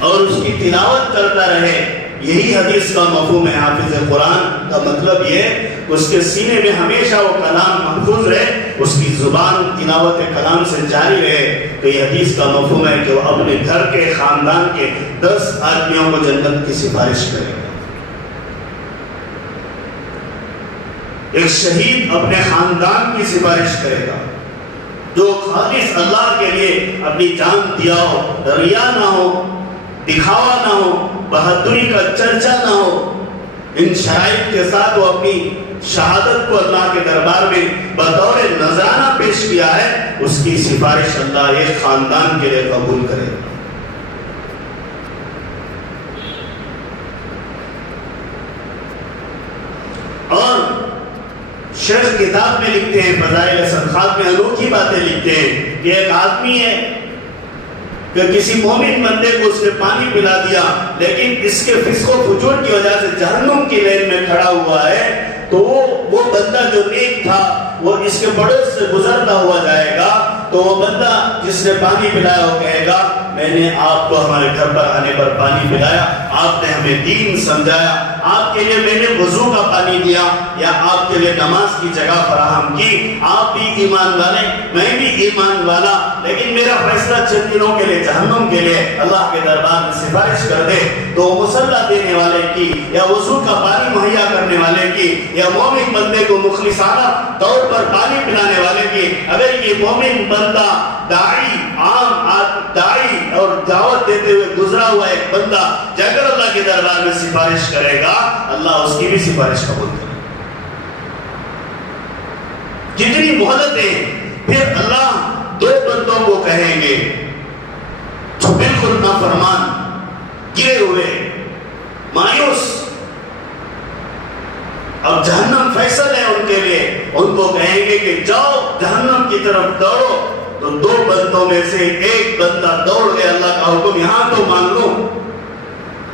اور اس کی تلاوت کرتا رہے. یہی حدیث کا مفہوم ہے. حافظ قرآن کا مطلب یہ اس کے سینے میں ہمیشہ وہ کلام محفوظ رہے, اس کی زبان تلاوت کلام سے جاری رہے. تو یہ حدیث کا مفہوم ہے کہ وہ اپنے گھر کے, خاندان کے 10 آدمیوں کو جنت کی سفارش کرے گا. ایک شہید اپنے خاندان کی سفارش کرے گا جو خالص اللہ کے لیے اپنی جان دیا ہو, ریا نہ ہو, دکھاوا نہ ہو، بہادری کا چرچا نہ ہو، ان شرائط کے ساتھ وہ اپنی شہادت کو اللہ کے دربار میں بطور نذرانہ پیش کیا ہے، اس کی سفارش اللہ ایک خاندان کے لیے قبول کرے۔ اور شیخ کتاب میں لکھتے ہیں، فضائل صدقات میں انوکھی باتیں لکھتے ہیں کہ ایک آدمی ہے کہ کسی مومن بندے کو اس نے پانی پلا دیا، لیکن اس کے فسق و فجور کی وجہ سے جہنم کی لین میں کھڑا ہوا ہے، تو وہ بندہ جو نیک تھا وہ اس کے پڑوس سے گزرتا ہوا جائے گا، تو وہ بندہ جس نے پانی پلایا وہ کہے گا میں نے آپ کو ہمارے گھر پر آنے پر پانی پلایا، آپ نے ہمیں دین سمجھایا، آپ کے لیے میں نے وضو کا پانی دیا یا آپ کے لیے نماز کی جگہ فراہم کی، آپ بھی ایمان والے میں بھی ایمان والا، لیکن میرا فیصلہ چند دنوں کے لیے جہنم کے لیے اللہ کے دربار میں سفارش کر دے۔ تو مصلح دینے والے کی یا وضو کا پانی مہیا کرنے والے کی یا مومن بندے کو مخلصانہ طور پر پانی پلانے والے کی، اگر یہ مومن بندہ داعی اور دعوت دیتے ہوئے گزرا ہوا ایک بندہ جا کر اللہ کے دربار میں سفارش کرے گا، اللہ اس کی بھی سفارش قبول کرے گا۔ جتنی مہلتیں پھر اللہ دو بندوں کو کہیں گے جو بالکل نافرمان، گرے ہوئے، مایوس، اب جہنم فیصل ہے ان کے لیے، ان کو کہیں گے کہ جاؤ جہنم کی طرف دوڑو، تو دو بندوں میں سے ایک بندہ دوڑ گیا، اللہ کا حکم یہاں تو مان لو،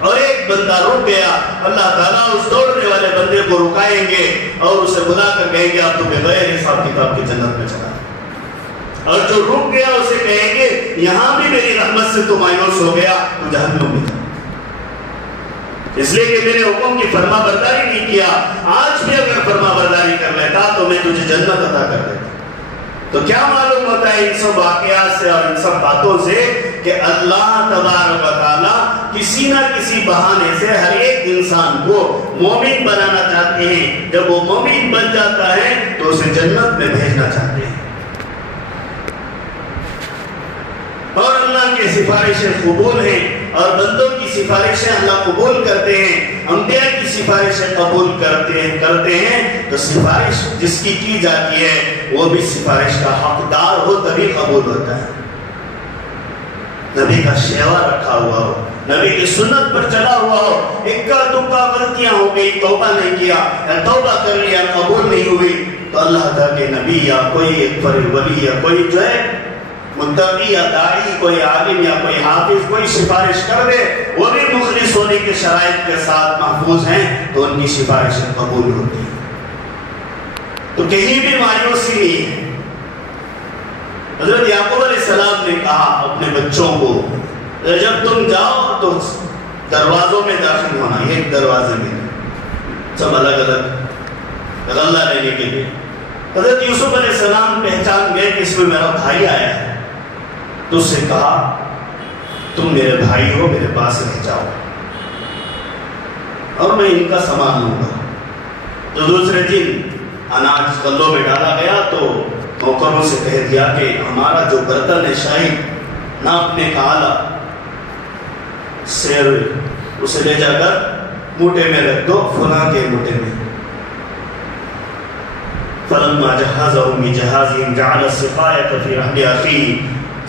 اور ایک بندہ رک گیا، اللہ تعالیٰ اس دوڑنے والے بندے کو رکائیں گے اور اسے بلا کر کہیں گے آپ تو بغیر حساب کتاب کی جنت میں چلا، اور جو رک گیا اسے کہیں گے یہاں بھی میری رحمت سے تو مایوس ہو گیا تو جہنم میں چلا، اس لیے کہ میرے حکم کی فرما برداری نہیں کیا، آج بھی اگر فرما برداری کر لیتا تو میں تجھے جنت عطا کر دیتا۔ تو کیا معلوم ہوتا ہے ان سب واقعات سے اور ان سب باتوں سے کہ اللہ تبارک و تعالی کسی نہ کسی بہانے سے ہر ایک انسان کو مومن بنانا چاہتے ہیں، جب وہ مومن بن جاتا ہے تو اسے جنت میں بھیجنا چاہتے ہیں، اور اللہ کی سفارشیں قبول ہیں اور بندوں کی سفارشیں اللہ قبول کرتے ہیں، انبیاء کی سفارشیں قبول کرتے ہیں، تو سفارش جس کی جاتی ہے وہ بھی سفارش کا حقدار ہو تبھی قبول ہوتا ہے، نبی کا شیوا رکھا ہوا ہو، نبی کی سنت پر چلا ہوا ہو، اکا دکا غلطیاں ہو گئی، توبہ نہیں کیا یا توبہ کر لیا قبول نہیں ہوئی، تو اللہ تعالیٰ کے نبی یا کوئی ایک ولی یا کوئی جو ہے متقی یا داعی، کوئی عالم یا کوئی حافظ کوئی سفارش کر دے، وہ بھی مخلص ہونے کے شرائط کے ساتھ محفوظ ہیں تو ان کی سفارشیں قبول ہوتی ہیں، تو کہیں بھی مایوسی نہیں ہے۔ حضرت یعقوب علیہ السلام نے کہا اپنے بچوں کو جب تم جاؤ تو دروازوں میں داخل ہونا، ایک دروازے میں سب الگ الگ غلہ لینے کے لیے۔ حضرت یوسف علیہ السلام پہچان گئے کہ اس میں میرا بھائی آیا ہے، تو اس سے کہا تم میرے بھائی ہو، میرے پاس رہ جاؤ اور میں ان کا سامان لوں گا۔ تو دوسرے دن اناج غلوں میں ڈالا گیا تو نوکروں سے کہہ دیا کہ ہمارا جو برتن ہے شاہی ناپنے کا آلہ سیر اسے لے جا کر موٹے میں رکھ دو، فلاں کے موٹے میں۔ فلما جهزهم بجهازهم جعل السقاية في رحل أخيه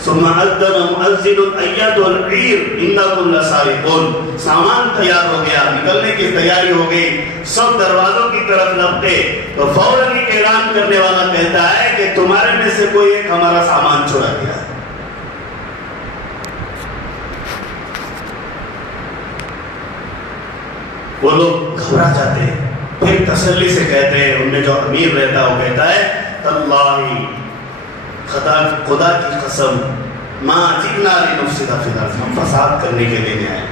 ثم أذن مؤذن أيتها العير إنكم لسارقون۔ سامان تیار ہو گیا، نکلنے کی تیاری ہو گئی، سب دروازوں کی طرف لپٹے تو فوراً ایک اعلان کرنے والا کہتا ہے کہ تمہارے میں سے کوئی ایک ہمارا سامان چرا گیا ہے۔ وہ لوگ گھبرا جاتے ہیں، پھر تسلی سے کہتے ہیں، ان میں جو امیر رہتا ہے وہ کہتا ہے تاللہ خدا کی قسم ما جئنا لنفسد فی الارض، ہم فساد کرنے کے لیے نہیں آئے،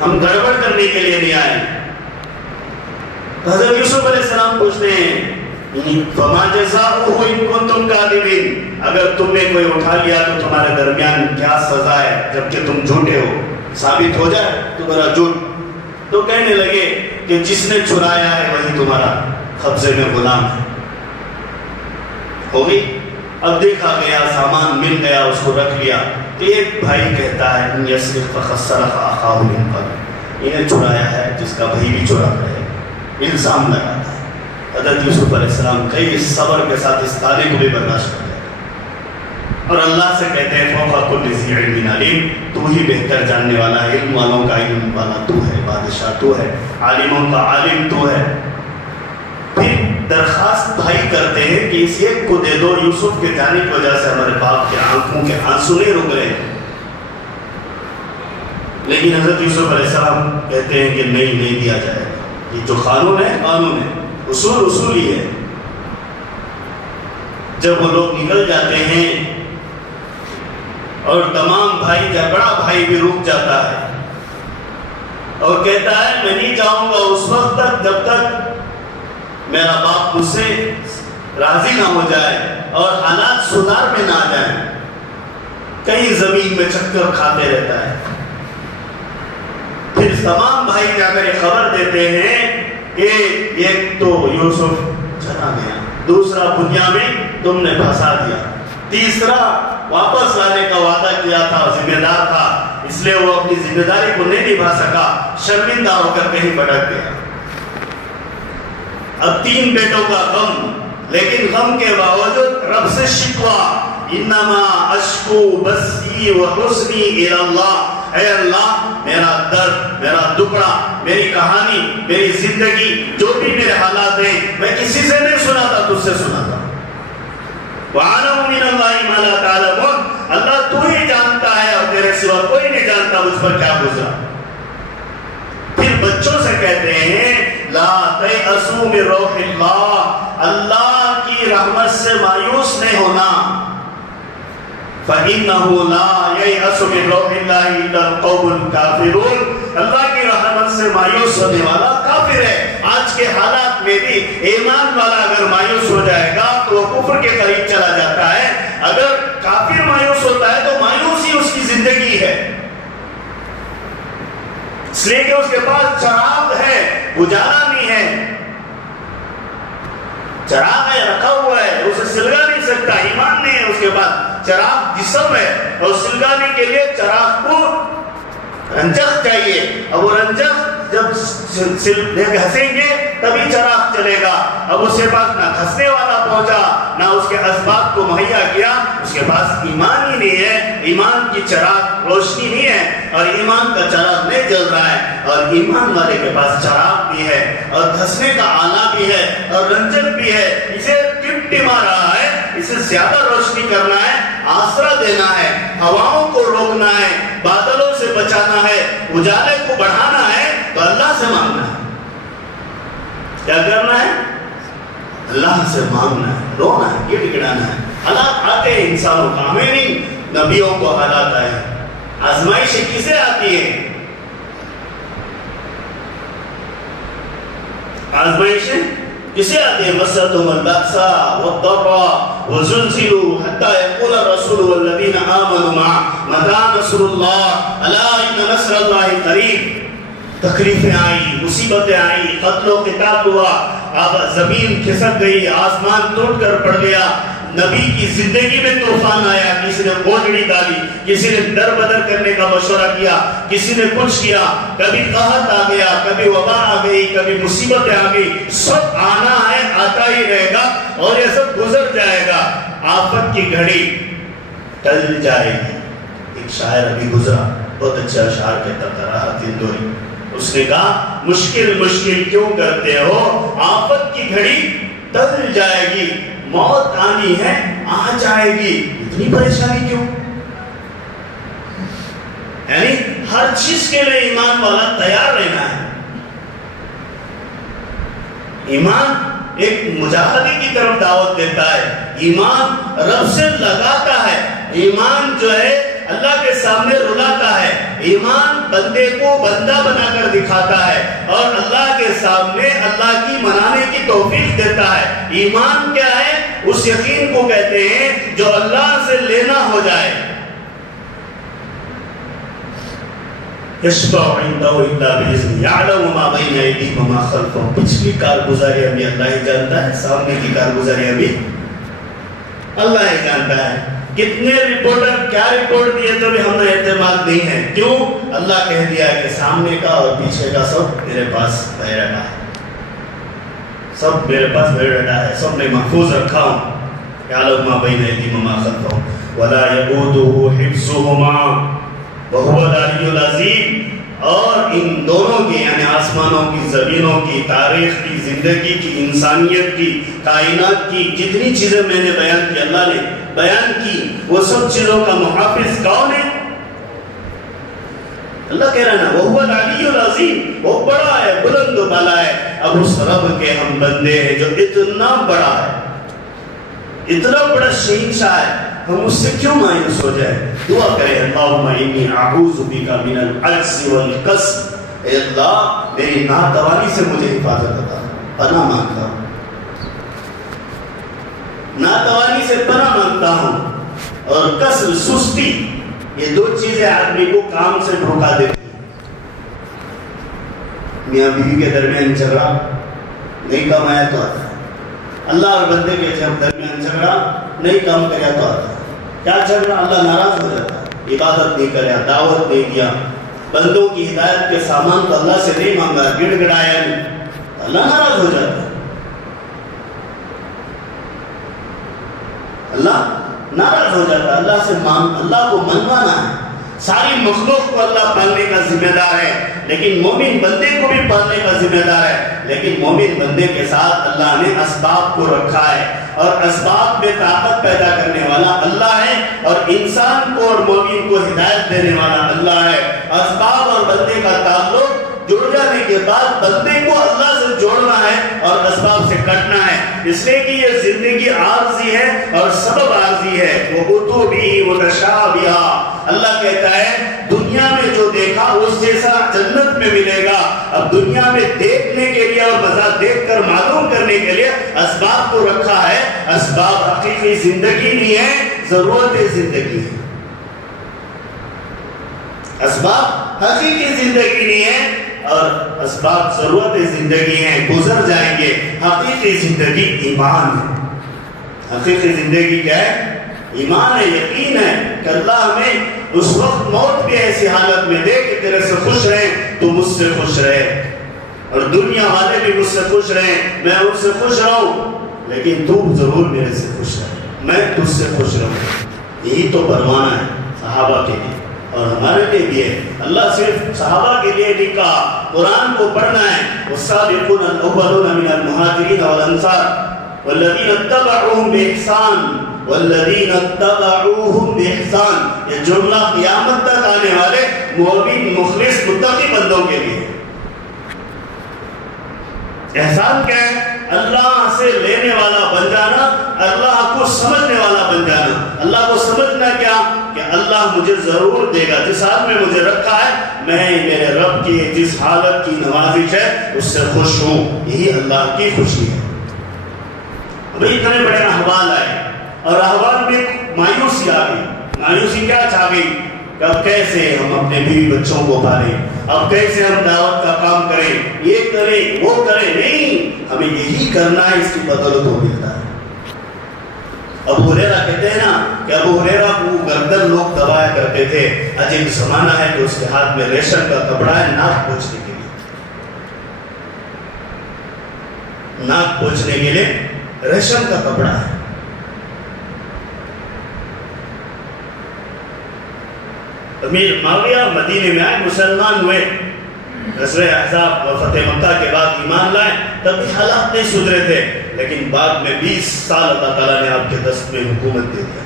ہم گڑبڑ کرنے کے لیے نہیں آئے۔ تو حضرت یوسف علیہ السلام پوچھتے ہیں فما جزاؤہ ان کنتم کاذبین، اگر تم نے کوئی اٹھا لیا تو تمہارے درمیان کیا سزا ہے جبکہ تم جھوٹے ہو، ثابت ہو جائے تمہارا جھوٹ۔ تو کہنے لگے کہ جس نے چرایا ہے وہی تمہارا قبضے میں غلام ہے۔ ہو گئی، اب دیکھا گیا، سامان مل گیا، اس کو رکھ لیا، تو ایک بھائی کہتا ہے ان یسرق فقد سرق اخاه من قبل، انہیں چرایا ہے جس کا بھائی بھی چراتا ہے، الزام لگاتا ہے۔ حضرت یوسف علیہ السلام کئی صبر کے ساتھ اس تانے کو بھی برداشت کر لیتے ہیں اور اللہ سے کہتے ہیں فوق کل ذی علم علیم، تو ہی بہتر جاننے والا ہے، علم والوں کا علم والا تو ہے، بادشاہ تو ہے، عالموں کا عالم تو ہے۔ پھر درخواست بھائی کرتے ہیں کہ اس ایک کو دے دو، یوسف کے جانے کی وجہ سے ہمارے باپ کے آنکھوں کے آنسو نہیں رک رہے ہیں۔ لیکن حضرت یوسف علیہ السلام کہتے ہیں کہ نہیں دیا جائے گا، یہ جو قانون ہے قانون ہے، اصول ہی ہے۔ جب وہ لوگ نکل جاتے ہیں اور تمام بھائی، بڑا بھائی بھی رک جاتا ہے اور کہتا ہے میں نہیں جاؤں گا اس وقت تک جب تک میرا باپ مجھ سے راضی نہ ہو جائے اور حالات سدھار میں نہ آ جائیں۔ کہیں زمین میں چکر کھاتے رہتا ہے۔ پھر تمام بھائی جا کر یہ خبر دیتے ہیں کہ ایک تو یوسف چلا گیا، دوسرا بنیامین تم نے پھنسا دیا، تیسرا واپس لانے کا وعدہ کیا تھا، ذمہ دار تھا، اس لیے وہ اپنی ذمہ داری کو نہیں نبھا سکا، شرمندہ ہو کر کہیں بھٹک گیا۔ اب 3 بیٹوں کا غم، لیکن غم کے باوجود رب سے شکوہ، انما اشکو بثی و حزنی الی اللہ، اے اللہ میرا درد، میرا دکڑا، میری کہانی، میری زندگی، جو بھی میرے حالات ہیں میں کسی سے نہیں سناتا، تجھ سے سناتا۔ وَعَلَمُ مِنَ اللَّهِ مَا لَا تَعْلَمُونَ، اللہ تو ہی جانتا ہے اور تیرے سوا کوئی نہیں جانتا مجھ پر کیا گزرا۔ پھر بچوں سے کہتے ہیں لا تیأسوا من روح اللہ، اللہ کی رحمت سے مایوس نہیں ہونا، فَإِنَّهُ لَا يَيْأَسُ مِن رَوْحِ اللَّهِ إِلَّا الْقَوْمُ الْكَافِرُونَ، اللہ کی رحمت سے مایوس ہونے والا کافر ہے۔ آج کے حالات میں بھی ایمان والا اگر مایوس ہو جائے گا تو وہ کفر کے قریب چلا جاتا ہے، اگر کافر مایوس ہوتا ہے تو مایوسی اس کی زندگی ہے، اس لیے کہ اس کے پاس چراغ ہے، اجالا نہیں ہے، چراغ ہے رکھا ہوا ہے، اسے سلگا نہیں سکتا، ایمان نہیں ہے اس کے پاس، چراغ جسم ہے اور سلگانے کے لیے چراغ کو رنجق چاہیے، اب وہ رنجق جب گھسیں گے تبھی چراغ چلے گا۔ اب اس کے پاس نہ گھسنے والا پہنچا، نہ اس کے اسباب کو مہیا کیا، اس کے پاس ایمان ہی نہیں ہے، ایمان کی چراغ روشنی نہیں ہے اور ایمان کا چراغ نہیں جل رہا ہے، اور ایمان والے کے پاس چراغ بھی ہے اور گھسنے کا آلہ بھی ہے اور رنجق بھی ہے، اسے ٹمٹما رہا ہے، اسے زیادہ روشنی کرنا ہے، آسرا دینا ہے، ہواؤں کو روکنا ہے، بادلوں سے بچانا ہے، اجالے کو بڑھانا ہے، تو اللہ سے مانگنا ہے۔ کیا کرنا ہے؟ اللہ سے مانگنا ہے، رونا ہے، گڑ گڑانا ہے۔ حالات آتے ہیں انسانوں کا، ہمیں نہیں، نبیوں کو حالات آئے، آزمائشیں کسے آتی ہیں؟ آزمائشیں کسے آتی ہیں؟ مَسَّتْهُمُ الْبَأْسَاءُ وَالضَّرَّاءُ وَزُلْزِلُوا حَتَّى يَقُولَ الرَّسُولُ وَالَّذِينَ آمَنُوا مَعَهُ مَتَىٰ نَصْرُ اللَّهِ أَلَا إِنَّ نَصْرَ اللَّهِ قَرِيبٌ۔ تکلیفیں آئی، مصیبتیں آئی، قتل و قتال ہوا، اب زمین کھسک گئی، آسمان ٹوٹ کر پڑ گیا، نبی کی زندگی میں طوفان آیا، کسی نے بوجھڑی ڈالی، کسی نے در بدر کرنے کا مشورہ کیا، کسی نے کچھ کیا، کبھی قحط آ گیا، کبھی وبا آ گئی، کبھی مصیبتیں آ گئی، سب آنا ہے، آتا ہی رہے گا اور یہ سب گزر جائے گا، آفت کی گھڑی ٹل جائے گی۔ ایک شاعر ابھی گزرا، بہت اچھا اشعار کہتا تھا، راحت اندوری، اس نے کہا مشکل مشکل کیوں کرتے ہو، آفت کی گھڑی ٹل جائے گی، موت آنی ہے آ جائے گی، اتنی پریشانی کیوں؟ یعنی ہر چیز کے لیے ایمان والا تیار رہنا ہے۔ ایمان ایک مجاہدے کی طرف دعوت دیتا ہے، ایمان رب سے لگاتا ہے، ایمان جو ہے اللہ کے سامنے رلاتا ہے، ایمان بندے کو بندہ بنا کر دکھاتا ہے اور اللہ کے سامنے اللہ کی منانے کی توفیق دیتا ہے۔ ایمان کیا ہے؟ اس یقین کو کہتے ہیں جو اللہ سے لینا ہو جائے۔ یشفع عنده الا باذنہ یعلم ما بین ایدیہم وما خلفہم، پچھلی کارگزاری ابھی اللہ ہی جانتا ہے، سامنے کی کارگزاری ابھی اللہ ہی جانتا ہے۔ کتنے رپورٹر کیا رپورٹ دیے تو بھی ہمیں اعتماد نہیں ہے. کیوں؟ اللہ کہہ دیا کہ سامنے کا اور پیچھے کا سب میرے پاس بیٹھا ہے، سب میرے پاس بیٹھا ہے، سب میں محفوظ رکھا ہوں. یعلم ما بین ایدیہم وما خلفہم ولا یؤودہ حفظہما وہو العلی العظیم. اور ان دونوں کی یعنی آسمانوں کی، زمینوں کی، تاریخ کی، زندگی کی، انسانیت کی، کائنات کی جتنی چیزیں میں نے بیان کی، اللہ نے بیان کی، وہ سب چیزوں کا محافظ کون ہے؟ اللہ کہہ رہا ہے نا وہو العلی العظیم، وہ بڑا ہے، بلند و بالا ہے. اب اس رب کے ہم بندے ہیں جو اتنا بڑا ہے، اتنا بڑا شہنشاہ ہے، ہم اس سے کیوں مایوس ہو جائیں؟ دعا کریں اللہم انی اعوذ بک من العجز والکسل. اے اللہ میری ناتوانی سے مجھے حفاظت عطا، پناہ مانگتا ہوں، ناتوانی سے پناہ مانگتا ہوں. اور کسل، سستی، یہ دو چیزیں آدمی کو کام سے دھوکا دیتی ہیں. میاں بیوی کے درمیان جھگڑا نہیں کمایا تو آتا ہے، اللہ اور بندے کے درمیان جھگڑا نہیں کام کریا تو آتا ہے. کیا جھگڑا؟ اللہ ناراض ہو جاتا ہے، عبادت نہیں کریا، دعوت نہیں دیا، بندوں کی ہدایت کے سامان تو اللہ سے نہیں مانگا، گڑ گڑایا نہیں، اللہ ناراض ہو جاتا ہے. اللہ ناراض ہو جاتا ہے. اللہ سے اللہ کو منوانا ہے. ساری مخلوق کو اللہ پالنے کا ذمہ دار ہے، لیکن مومن بندے کو بھی پالنے کا ذمہ دار ہے. لیکن مومن بندے کے ساتھ اللہ نے اسباب کو رکھا ہے، اور اسباب میں طاقت پیدا کرنے والا اللہ ہے، اور انسان کو اور مومن کو ہدایت دینے والا اللہ ہے. اسباب اور بندے کا تعلق جڑ جانے کے بعد بندے کو اللہ سے جوڑنا ہے اور اسباب سے کٹنا ہے. اس لیے کہ یہ زندگی عارضی ہے اور سبب عارضی ہے. وَقُتُبِهِ وَتَشَابِهَا. اللہ کہتا ہے دنیا میں جو دیکھا اس جیسا جنت میں ملے گا. اب دنیا میں دیکھنے کے لیے اور مزہ دیکھ کر معلوم کرنے کے لیے اسباب کو رکھا ہے. اسباب حقیقی زندگی نہیں ہے، ضرورت زندگی ہے. اسباب حقیقی زندگی نہیں ہے اور اسباب ضرورت زندگی ہیں، گزر جائیں گے. حقیقی زندگی ایمان ہے. حقیقی زندگی کیا ہے؟ ایمان ہے، یقین ہے کہ اللہ ہمیں اس وقت موت بھی ایسی حالت میں دے کہ تیرے سے خوش رہے تو مجھ سے خوش رہے، اور دنیا والے بھی مجھ سے خوش رہے، میں ان سے خوش رہوں، لیکن تو ضرور میرے سے خوش رہے، میں تجھ سے خوش رہوں. یہی تو پروانہ ہے صحابہ کے لیے اور ہمارے لیے بھی ہے. اللہ صرف صحابہ کے لیے نہیں کہا، قرآن کو پڑھنا ہے. والسابقون الاولون من المہاجرین والانصار والذین اتبعوہم بإحسان والذین اتبعوہم بإحسان. یہ جملہ قیامت تک آنے والے مومن مخلص متقی بندوں کے لیے. احسان کیا ہے؟ اللہ سے لینے والا بن جانا، اللہ کو سمجھنے والا بن جانا. اللہ کو سمجھنا کیا؟ کہ اللہ مجھے ضرور دے گا. جس حال میں مجھے رکھا ہے میں میرے رب کی جس حالت کی نوازش ہے اس سے خوش ہوں. یہی اللہ کی خوشی ہے. ابھی اتنے بڑے احوال آئے اور احوال میں مایوسی آ گئی. مایوسی کیا چھا گئی کہ اب کیسے ہم اپنے بیوی بچوں کو پالیں، اب کیسے ہم دعوت کا کام کریں، یہ کریں وہ کریں. نہیں، ہمیں یہی کرنا ہے، اس کی بدولت ہو ملتا ہے. ابو ہریرہ کہتے ہیں نا کہ ابو ہریرہ کو گردن لوگ دبایا کرتے تھے. آج ایک زمانہ ہے کہ اس کے ہاتھ میں ریشم کا کپڑا ہے ناک پوچھنے کے لیے. ناک پوچھنے کے لیے ریشم کا کپڑا ہے. امیر معاویہ مدینے میں آئے، مسلمان ہوئے، غزوہ احزاب و فتح مکہ کے بعد ایمان لائے. تب بھی حالات نہیں سدھرے تھے، لیکن بعد میں 20 سال اللہ تعالیٰ نے آپ کے دست میں حکومت دے دیا،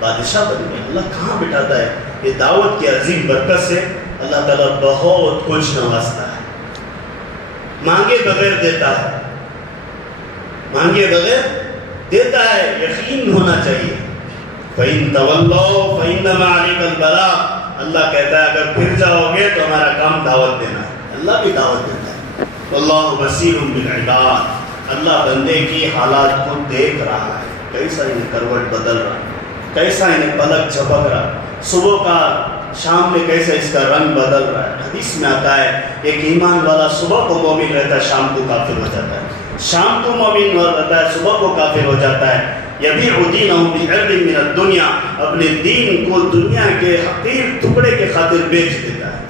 بادشاہ بن گئے. اللہ کہاں بٹھاتا ہے؟ یہ دعوت کی عظیم برکت سے اللہ تعالیٰ بہت کچھ نوازتا ہے. مانگے بغیر دیتا ہے، مانگے بغیر دیتا ہے. یقین ہونا چاہیے. فَإِن تَوَلَّوْا فَإِنَّمَا عَلَيْكَ الْبَلَاغُ. اللہ کہتا ہے اگر پھر جاؤ گے تو ہمارا کام دعوت دینا ہے. اللہ بھی دعوت دیتا ہے. وَاللَّهُ بَصِيرٌ بِالْعِبَادِ. اللہ بندے کی حالات کو دیکھ رہا ہے، کیسا انہیں کروٹ بدل رہا ہے، کیسا انہیں پلک جھپک رہا ہے، صبح کا شام میں کیسے اس کا رنگ بدل رہا ہے. حدیث میں آتا ہے ایک ایمان والا صبح کو مومن رہتا ہے، شام کو کافر ہو جاتا ہے. شام کو مومن رہتا ہے، صبح کو کافر ہو جاتا ہے. یبیع دینہ بعرض من الدنیا، اپنے دین کو دنیا کے حقیر ٹکڑے کے خاطر بیچ دیتا ہے،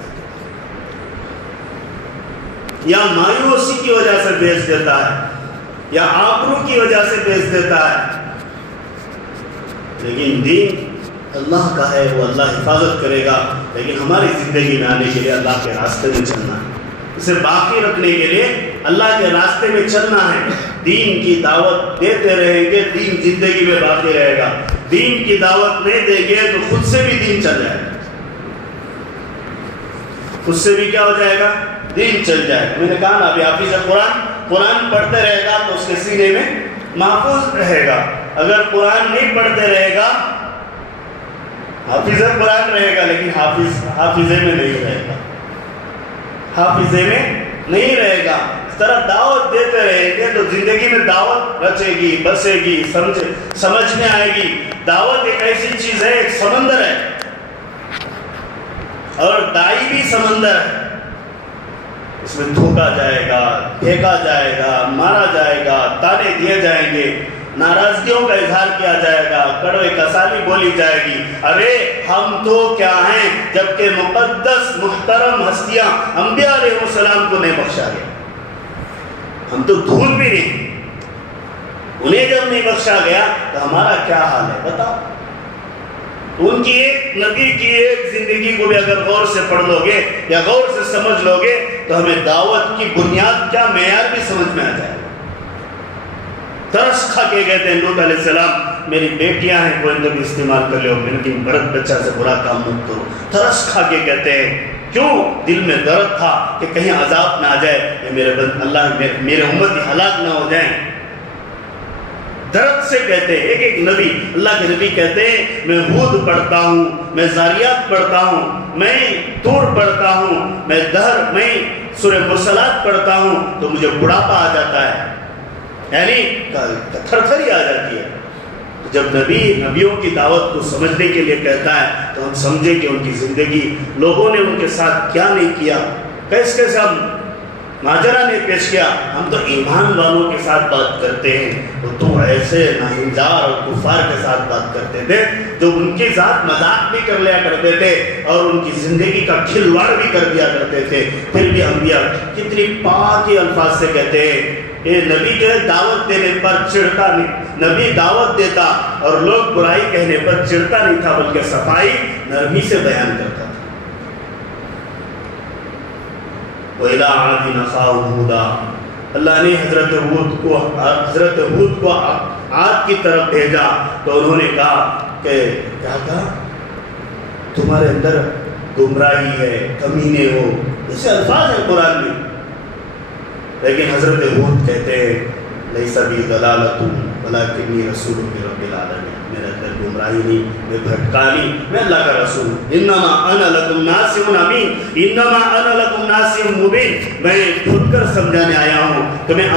یا مایوسی کی وجہ سے بیچ دیتا ہے، یا آبرو کی وجہ سے بیچ دیتا ہے۔ لیکن دین اللہ کا ہے، وہ اللہ حفاظت کرے گا، لیکن ہماری زندگی میں آنے کے لیے اللہ کے راستے میں چلنا ہے، اسے باقی رکھنے کے لیے اللہ کے راستے میں چلنا ہے۔ دین کی دعوت دیتے رہیں گے، دین زندگی میں باقی رہے گا۔ دین کی دعوت نہیں دیں گے تو خود سے بھی دین چل جائے گا، خود سے بھی کیا ہو جائے گا؟ دین چل جائے گا۔ میں نے کہا نا ابھی حافظ قرآن پڑھتے رہے گا تو اس کے سینے میں محفوظ رہے گا، اگر قرآن نہیں پڑھتے رہے گا حافظ قرآن رہے گا لیکن حافظے میں نہیں رہے گا، حافظے میں نہیں رہے گا۔ اس طرح دعوت دیتے رہیں گے تو زندگی میں دعوت رچے گی، بسے گی، سمجھ میں آئے گی۔ دعوت ایک ایسی چیز ہے، ایک سمندر ہے، اور دائی بھی سمندر ہے، اس میں تھوکا جائے گا، پھینکا جائے گا، مارا جائے گا، تانے دیے جائیں گے، ناراضگیوں کا اظہار کیا جائے گا، کڑوے کسانی بولی جائے گی۔ ارے ہم تو کیا ہیں، جبکہ مقدس محترم ہستیاں انبیاء علیہ السلام کو نہیں بخشا گیا، ہم تو دھول بھی نہیں، انہیں جب نہیں بخشا گیا تو ہمارا کیا حال ہے بتاؤ۔ ان کی ایک نبی کی ایک زندگی کو بھی اگر غور سے پڑھ لو گے یا غور سے سمجھ لو گے تو ہمیں دعوت کی بنیاد کیا معیار بھی سمجھ میں آ جائے گا۔ ترس کھا کے کہتے ہیں لوط علیہ السلام میری بیٹیاں ہیں کوئی بھی استعمال کر لو، لیکن مرد بچہ سے برا کام مت کرو۔ ترس کھا کے کہتے ہیں، کیوں؟ دل میں درد تھا کہ کہیں عذاب نہ آ جائے، کہ میرے امت ہلاک نہ ہو جائیں۔ درد سے کہتے ہیں، ایک نبی، اللہ کے نبی کہتے ہیں میں ہود پڑھتا ہوں، میں زاریات پڑھتا ہوں، میں طور پڑھتا ہوں، میں سورہ مرسلات پڑھتا ہوں تو مجھے بڑھاپا آ جاتا ہے، یعنی تھرتھری آ جاتی ہے۔ جب نبی نبیوں کی دعوت کو سمجھنے کے لیے کہتا ہے تو ہم سمجھیں کہ ان کی زندگی لوگوں نے ان کے ساتھ کیا نہیں کیا، کیسے ہم ماجرہ نے پیش کیا۔ ہم تو ایمان والوں کے ساتھ بات کرتے ہیں تو ایسے ناہنجار اور کفار کے ساتھ بات کرتے تھے جو ان کی ذات مذاق بھی کر لیا کرتے تھے اور ان کی زندگی کا کھلواڑ بھی کر دیا کرتے تھے۔ پھر بھی انبیاء کتنی پاکی الفاظ سے کہتے ہیں، یہ نبی جو ہے دعوت دینے پر چڑھتا نہیں، نبی دعوت دیتا اور لوگ برائی کہنے پر چڑھتا نہیں تھا بلکہ صفائی نرمی سے بیان کرتا تھا۔ وَإِلَىٰ عَادٍ أَخَاهُمْ هُودًا، اللہ نے حضرت ہود کو عاد کی طرف بھیجا تو انہوں نے کہا کہ کیا کہا، تمہارے اندر گمراہی ہے، کمینے ہو، اسے الفاظ ہیں قرآن میں، لیکن حضرت ہود کہتے ہیں لیس بی ضلالۃ ولکنی رسول من رب العالمین، میرے اندر گمراہی نہیں، میں بھٹکا نہیں، میں اللہ کا رسول ہوں۔ انما انا لکم ناصح امین، انما انا لکم ناصح مبین، میں کھل کر سمجھانے آیا ہوں، تمہیں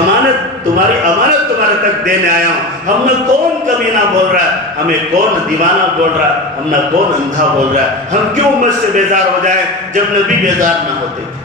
تمہاری امانت تمہارے تک دینے آیا ہوں۔ ہم میں کون کمینہ بول رہا ہے، ہمیں کون دیوانہ بول رہا ہے، ہم میں کون اندھا بول رہا ہے، ہم کیوں امت سے بیزار ہو جائیں جب نبی بیزار نہ ہوتے تھے۔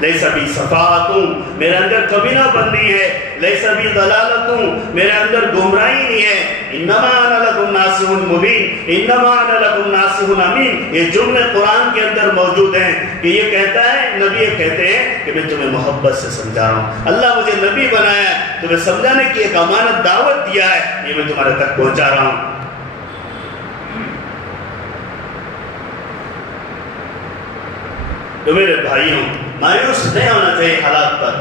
لیس بی صفاۃ، میرے اندر کمینہ بندی ہے، لیس بی ضلالۃ، میرے اندر گمراہی نہیں ہے، انما انا لکم ناصح مبین، انما انا لکم ناصح امین، یہ جملے قرآن کے اندر موجود ہیں کہ یہ کہتا ہے، نبی کہتے ہیں کہ میں تمہیں محبت سے سمجھا رہا ہوں، اللہ مجھے نبی بنایا ہے، تمہیں سمجھانے کی ایک امانت دعوت دیا ہے، یہ میں تمہارے تک پہنچا رہا ہوں۔ تو میرے بھائیوں، مایوس نہیں ہونا چاہیے حالات پر،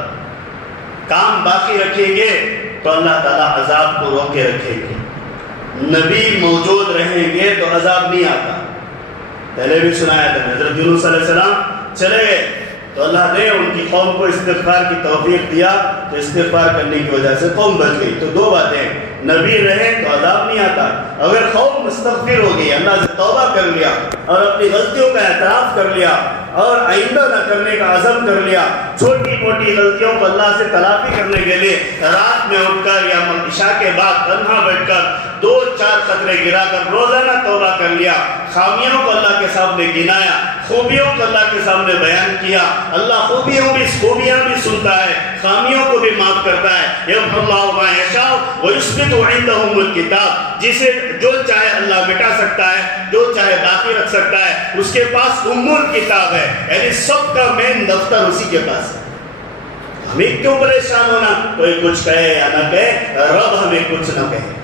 کام باقی رکھیں گے تو اللہ تعالیٰ عذاب کو روکے رکھیں گے، نبی موجود رہیں گے تو عذاب نہیں آتا۔ پہلے بھی سنایا تھا، حضرت یونس علیہ السلام چلے گئے تو اللہ نے ان کی قوم کو استغفار کی توفیق دیا تو استغفار کرنے کی وجہ سے قوم بچ گئی۔ تو دو باتیں، نبی رہے تو عذاب نہیں آتا، اگر قوم مستغفر ہو گئی، اللہ سے توبہ کر لیا اور اپنی غلطیوں کا اعتراف کر لیا اور آئندہ نہ کرنے کا عزم کر لیا، چھوٹی موٹی غلطیوں کو اللہ سے تلافی کرنے کے لیے رات میں اٹھ کر یا عشاء کے بعد تنہا بیٹھ کر 2-4 قطرے گرا کر روزانہ توبہ کر لیا، خامیوں کو اللہ کے سامنے گنایا، خوبیوں کو اللہ کے سامنے بیان کیا. اللہ خوبیاں بھی سنتا ہے, خامیوں کو بھی معاف کرتا ہے. یمحو اللہ ما یشاء ویثبت عنده الکتاب, جسے جو چاہے اللہ مٹا سکتا ہے, جو چاہے باقی رکھ سکتا ہے. اس کے پاس الکتاب ہے, یعنی سب کا مین دفتر اسی کے پاس ہے. ہمیں کیوں پریشان ہونا, کوئی کچھ کہے یا نہ کہے, رب ہمیں کچھ نہ کہے.